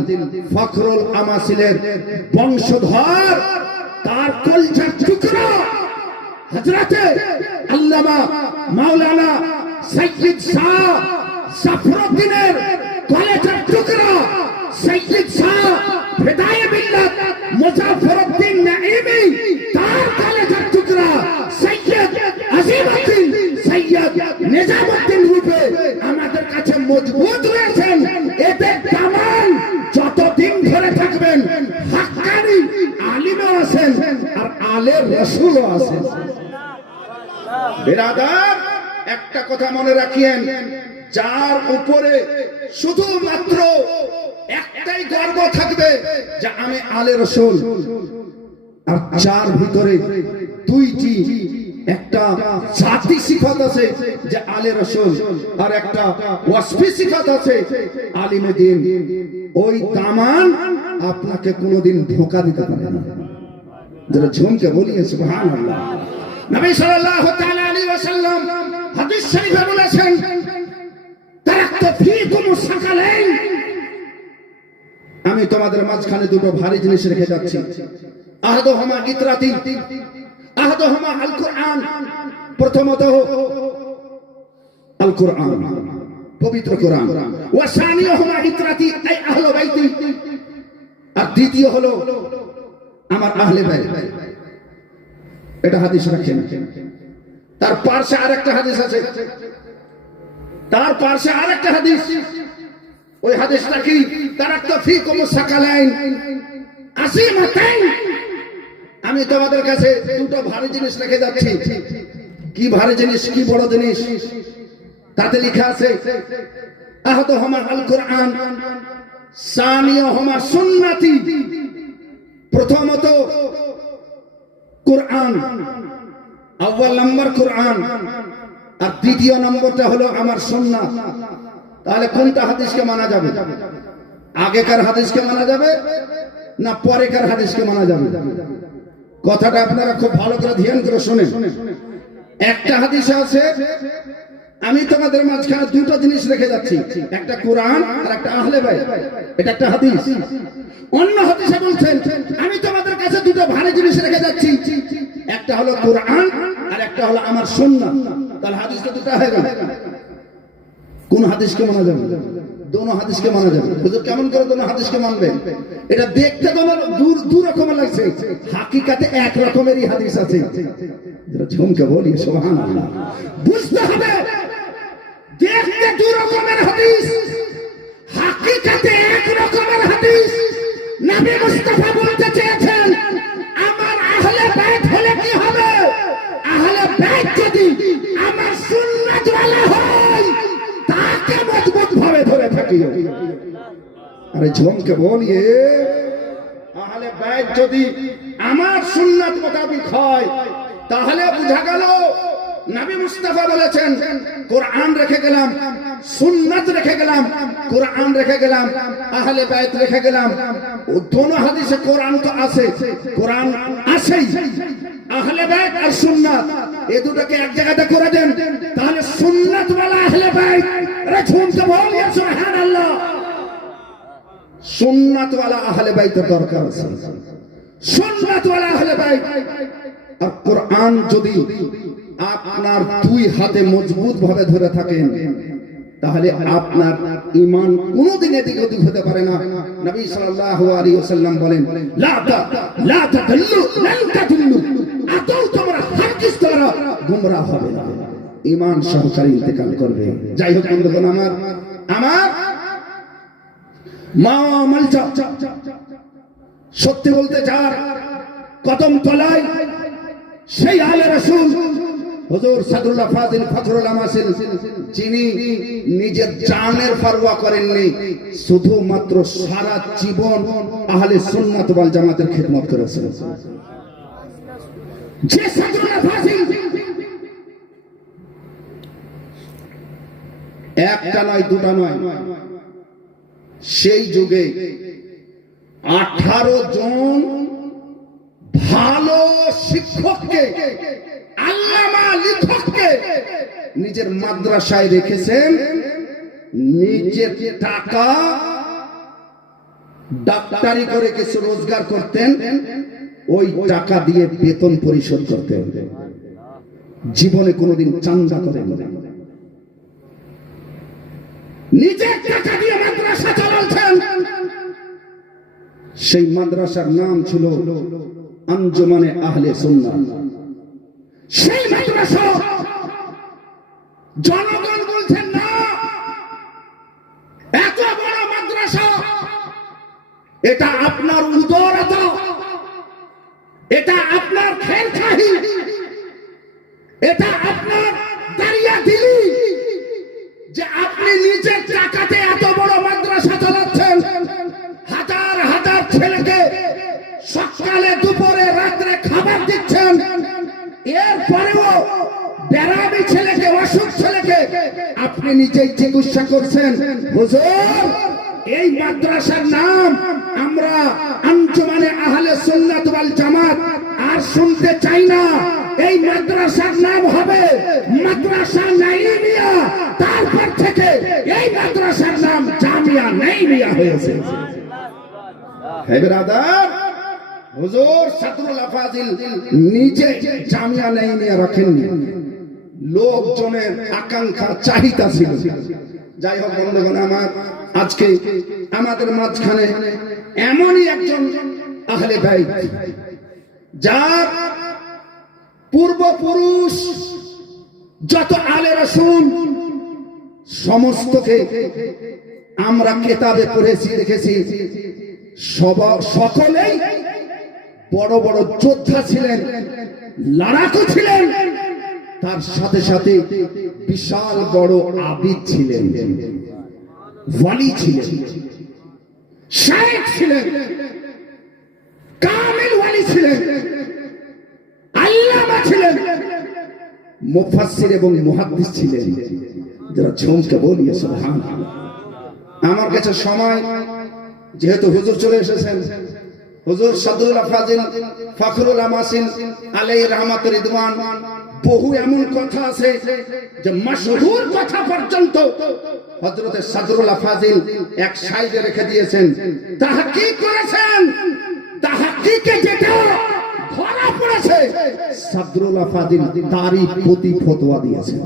ফখরুল আমাসিলের বংশধর, তার কলজার টুকরা হযরতে আল্লামা মাওলানা সৈয়দ শাহ জাফরউদ্দিনের কলেজের টুকরা সৈয়দ শাহ ফিদায়ে বিল্লাহ মুজাফফরউদ্দিন নাঈমি, তার কলেজের টুকরা সৈয়দ আজিমউদ্দিন, সৈয়দ নিজামউদ্দিন রূপে আমাদের কাছে মজবুত রয়েছেন। এদের দামান যতদিন ধরে থাকবেন, হাক্কানি আলিমও আছেন আর আলে রাসূলও আছেন। বিরাদার, একটা কথা মনে রাখিয়েন, যার উপরে শুধুমাত্র একটাই গর্ব থাকবে যে আমি আলে রাসূল, আর যার ভিতরে দুইটি, একটা জাতি সিফাত আছে যে আলে রাসূল, আর একটা ওয়াসফি সিফাত আছে আলিমে দ্বীন, ওই দামান আপনাকে কোনোদিন ধোঁকা দিতে পারে না। যারা ঝুমকে বলিয়ে সুবহানাল্লাহ। নবী সাল্লাল্লাহু তাআলা আলাইহি ওয়াসাল্লাম হাদিস শরীফে বলেছেন, তারাকতু ফীকুমুস সাকালাইন, আমি তোমাদের মাঝখানে দুটো ভারী জিনিস রেখে যাচ্ছি। আহাদুহুমা ইতরাতি, আহাদুহুমা আল কুরআন, প্রথমত আল কুরআন, পবিত্র কোরআন। ওয়া সানিয়ুহুমা ইতরাতি আই আহলে বাইতি, আর দ্বিতীয় হলো আমার আহলে বাইত। এটা হাদিস রাখেন। তার পাশে আরেকটা হাদিস আছে, তার পাশে আরেকটা হাদিস। ওই হাদিসটা কি? তারাকতু ফীকুমুস সাকালাইন আসিমাতাইন, আমি তোমাদের কাছে দুটো ভারী জিনিস রেখে যাচ্ছি। কি ভারী জিনিস, কি বড় জিনিস? তাতে লেখা আছে, আহাদুহুমা আল কুরআন, সানিয়ুহুমা সুন্নতি, প্রথমত কুরআন, আউয়াল নাম্বার কুরআন, আর দ্বিতীয় নম্বরটা হলো আমার সুন্নাত। তাহলে কোনটা হাদিসকে মানা যাবে? আগেকার হাদিসকে মানা যাবে না পরেকার হাদিসকে মানা যাবে? কথাটা আপনারা খুব ভালো করে ধ্যান করে শুনেন। একটা হাদিস আছে, আমি তোমাদের মাঝখানে দুটো জিনিস রেখে যাচ্ছি, একটা কোরআন আর একটা আহলে বাইত। এটা একটা হাদিস। অন্য হাদিসে বলছেন, আমি তোমাদের কাছে দুটো ভারী জিনিস রেখে যাচ্ছি, একটা হলো কোরআন আর একটা হলো আমার সুন্নাত। তাহলে হাদিসটা দুটো হয়ে গেল। কোন হাদিসকে মানা যাবে? দোনো হাদিসকে মানা যাবে। হুজুর কেমন করে দোনো হাদিসকে মানবে? এটা দেখতে তো দু রকমের লাগছে, হাকিকাতে এক রকমেরই হাদিস আছে। যেটা ঝুমকে বলি সুবহানাল্লাহ, বুঝতে হবে দেখতে দু রকমের হাদিস, হাকিকাতে এক রকমের হাদিস। নবী মুস্তাফা বলতে চেয়েছেন, আমার আহলে বাইত হলে কি হবে? আহলে বাইত যদি আমার সুন্নাত ওয়ালা হয়, তাকে মজবুত ভাবে ধরে থাকি। আরে ঝুমকে বলিয়ে, আহলে বাইত যদি আমার সুন্নাত মোতাবেক হয়, তাহলে বুঝা গেল নবী মুস্তাফা বলেছেন, কোরআন রেখে গেলাম, সুন্নাত রেখে গেলাম, কোরআন রেখে গেলাম, আহলে বাইত রেখে গেলাম। ও দোনো হাদিসে কোরআন তো আছে, কোরআন আছেই, আহলে বাইত আর সুন্নাত এই দুটোকে এক জায়গাতে করে দেন, তাহলে সুন্নাত ওয়ালা আহলে বাইত। আরে ঝুমকে বলিয়ে সুবহানাল্লাহ, সুন্নাত ওয়ালা আহলে বাইতের দরকার আছে, সুন্নাত ওয়ালা আহলে বাইত। আর কোরআন যদি আপনার দুই হাতে মজবুত ভাবে ধরে থাকেন, তাহলে আপনার ঈমান কোনোদিন এদিক ওদিক হতে পারে না। নবী সাল্লাল্লাহু আলাইহি ওয়াসাল্লাম বলেন, লা তাদুল্লু লান তাদুল্লু, আদৌ তোমরা হারগিজ তোমরা গোমরাহ হবে না, ঈমান সহকারে ইন্তেকাল করবে। যাই হোক বন্ধুগণ, আমার মা মালচা, সত্যি বলতে যার কদম তলায় সেই আলে রাসূল হুজুর সাদরুল্লাহ ফাজিল ফজরুল আমাসিল, যিনি নিজের জানের পরোয়া করেননি, শুধুমাত্র সারা জীবন আহলে সুন্নাত ওয়াল জামাতের খিদমত করেছেন। যে সাদরুল্লাহ ফাজিল একটা নয় দুটা নয়, সেই যুগে 18 জন ভালো শিক্ষককে, আল্লামা লেখককে নিজের মাদ্রাসায় রেখেছেন। নিজের টাকা ডাক্তারি করে কিছু রোজগার করতেন, ওই টাকা দিয়ে বেতন পরিশোধ করতেন, জীবনে কোনোদিন চাঁদা করেন না। নিজের টাকা দিয়ে মাদ্রাসা চালাচ্ছেন। সেই মাদ্রাসার নাম ছিল আঞ্জুমানে আহলে সুন্নাহ। সেই মাদ্রাসা জনগণ বলছেন না, এত বড় মাদ্রাসা, এটা আপনার উদারতা, এটা আপনার খেরখাহি, এটা আপনার দাঁড়িয়ে দিলি যে আপনি নিজের টাকাতে এত বড় মাদ্রাসা চালাচ্ছেন। হাজার হাজার ছেলেকে সকালে দুপুরে রাত্রে খাবার দিচ্ছেন, এরপরেও বেরামি ছেলেকে, অসুখ ছেলেকে আপনি নিজেই চিকিৎসা করছেন। হুজুর, এই মাদ্রাসার নাম আমরা আঞ্জুমানে আহলে সুন্নাত ওয়াল জামাত, আর আর শুনতে চাই না। এই মাদ্রাসার নাম হবে মাদ্রাসা নাইমিয়া, তারপর থেকে এই মাদ্রাসার নাম জামিয়া নাইমিয়া হয়েছে। হে ব্রাদার, হুজুর সাদরুল আফাজিল নিজে জামিয়া নাইমিয়া রাখেননি, লোকজনের আকাঙ্ক্ষা চাহিদা ছিল। যাই হোক বন্ধুগণ আমার, আজকে আমাদের মাঝখানে এমনই একজন আহলে বাইত যার পূর্বপুরুষ যত আলে রাসূল সমস্তকে আমরা কিতাবে পড়েছি, দেখেছি, সকলেই বড় বড় যোদ্ধা ছিলেন, লড়াকু ছিলেন, তার সাথে সাথে বিশাল বড় আবিদ ছিলেন, ওয়ালি ছিলেন, শায়েখ ছিলেন, কামিল ওয়ালি ছিলেন, আল্লামা ছিলেন, মুফাসসির এবং মুহাদ্দিস ছিলেন। যারা ঝুমকে বলি সুবহানাল্লাহ। আমার কাছে সময়, যেহেতু হুজুর চলে এসেছেন, হুজুর সাদরুল আফাজিল ফখরুল আমাসিন আলাইহি রাহমাতুর রিদওয়ান, বহু এমন কথা আছে যে মাশহুর কথা পর্যন্ত হযরত সাদরুল আফাজিল এক সাইডে রেখে দিয়েছেন, তাহকিক করেছেন। তাহকিকে যেটা ধরা পড়েছে, সাদরুল আফাজিল তারই প্রতি ফতোয়া দিয়েছেন।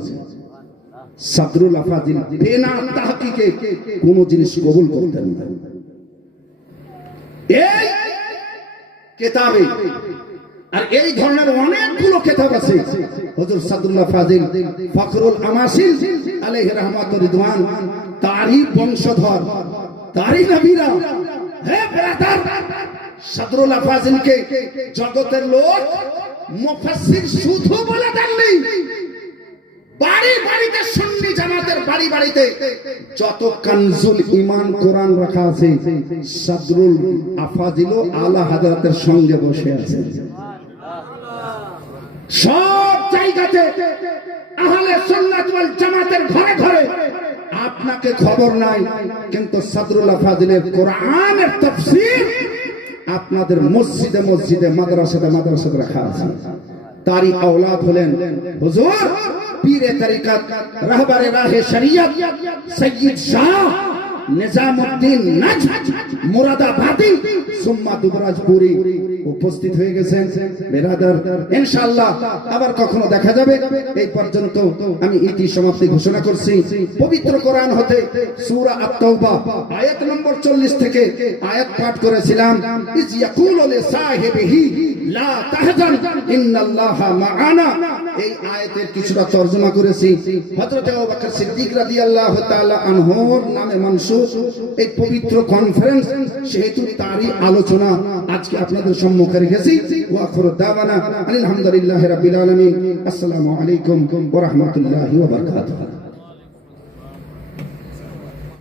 সাদরুল আফাজিল বিনা তাহকিকে কোন জিনিস কবুল করতেন না। এই কিতাবে আর এই ধরনের অনেকগুলো কিতাব আছে। হুজুর সাদরুল আফাজিল ফখরুল আমাসিল আলাইহি রাহমাতুর রিদওয়ান তারই বংশধর, তারই নবীরা। হে ব্রাদার, সাদরুল আফাজিলকে জগতের লোক মুফাসসির শুধু বলে দেননি, বাড়ি বাড়িতে সুন্নি জামাতের বাড়ি বাড়িতে যত কানজুল ঈমান কোরআন রাখা আছে, সাদরুল আফাজিল আলা হযরতের সঙ্গে বসে আছেন। সব জায়গাতে আহলে সুন্নাত ওয়াল জামাতের ঘরে ঘরে আপনাকে খবর নাই, কিন্তু সাদরুল আফাজিলের কোরআনের তাফসীর আপনাদের মসজিদে মসজিদে মাদ্রাসাতে মাদ্রাসাতে রাখা আছে। তারই আওলাদ হলেন হুজুর পীরে তরিকত রাহবারে রাহে শরিয়ত সৈয়দ শাহ নিজামউদ্দিন নজফ মুরাদাবাদী সুম্মা দুবরাজপুরি উপস্থিত হয়ে গেছেন। বেরাদার, ইনশাআল্লাহ আবার কখনো দেখা যাবে। এই পর্যন্ত আমি ইতি সমাপ্তি ঘোষণা করছি। পবিত্র কোরআন হতে সূরা আত-তাওবা আয়াত নম্বর 40 থেকে আয়াত পাঠ করেছিলাম। ইজ ইয়াকুলু লিসাহিবিহি লা তাহজান ইন্নাল্লাহা মা'ানা। এই আয়াতের কিছুটা তরজমা করেছি। হযরত আবু বকর সিদ্দিক রাদিয়াল্লাহু তাআলা আনহুর নামে মানসুব এই পবিত্র কনফারেন্স, সেহেতু তারই আলোচনা আজকে আপনাদের সম্মুখে রেখেছি। ওয়া আখিরু দাওয়ানা আলহামদুলিল্লাহি রাব্বিল আলামিন। আসসালামু আলাইকুম ওয়া রাহমাতুল্লাহি ওয়া বারাকাতুহু।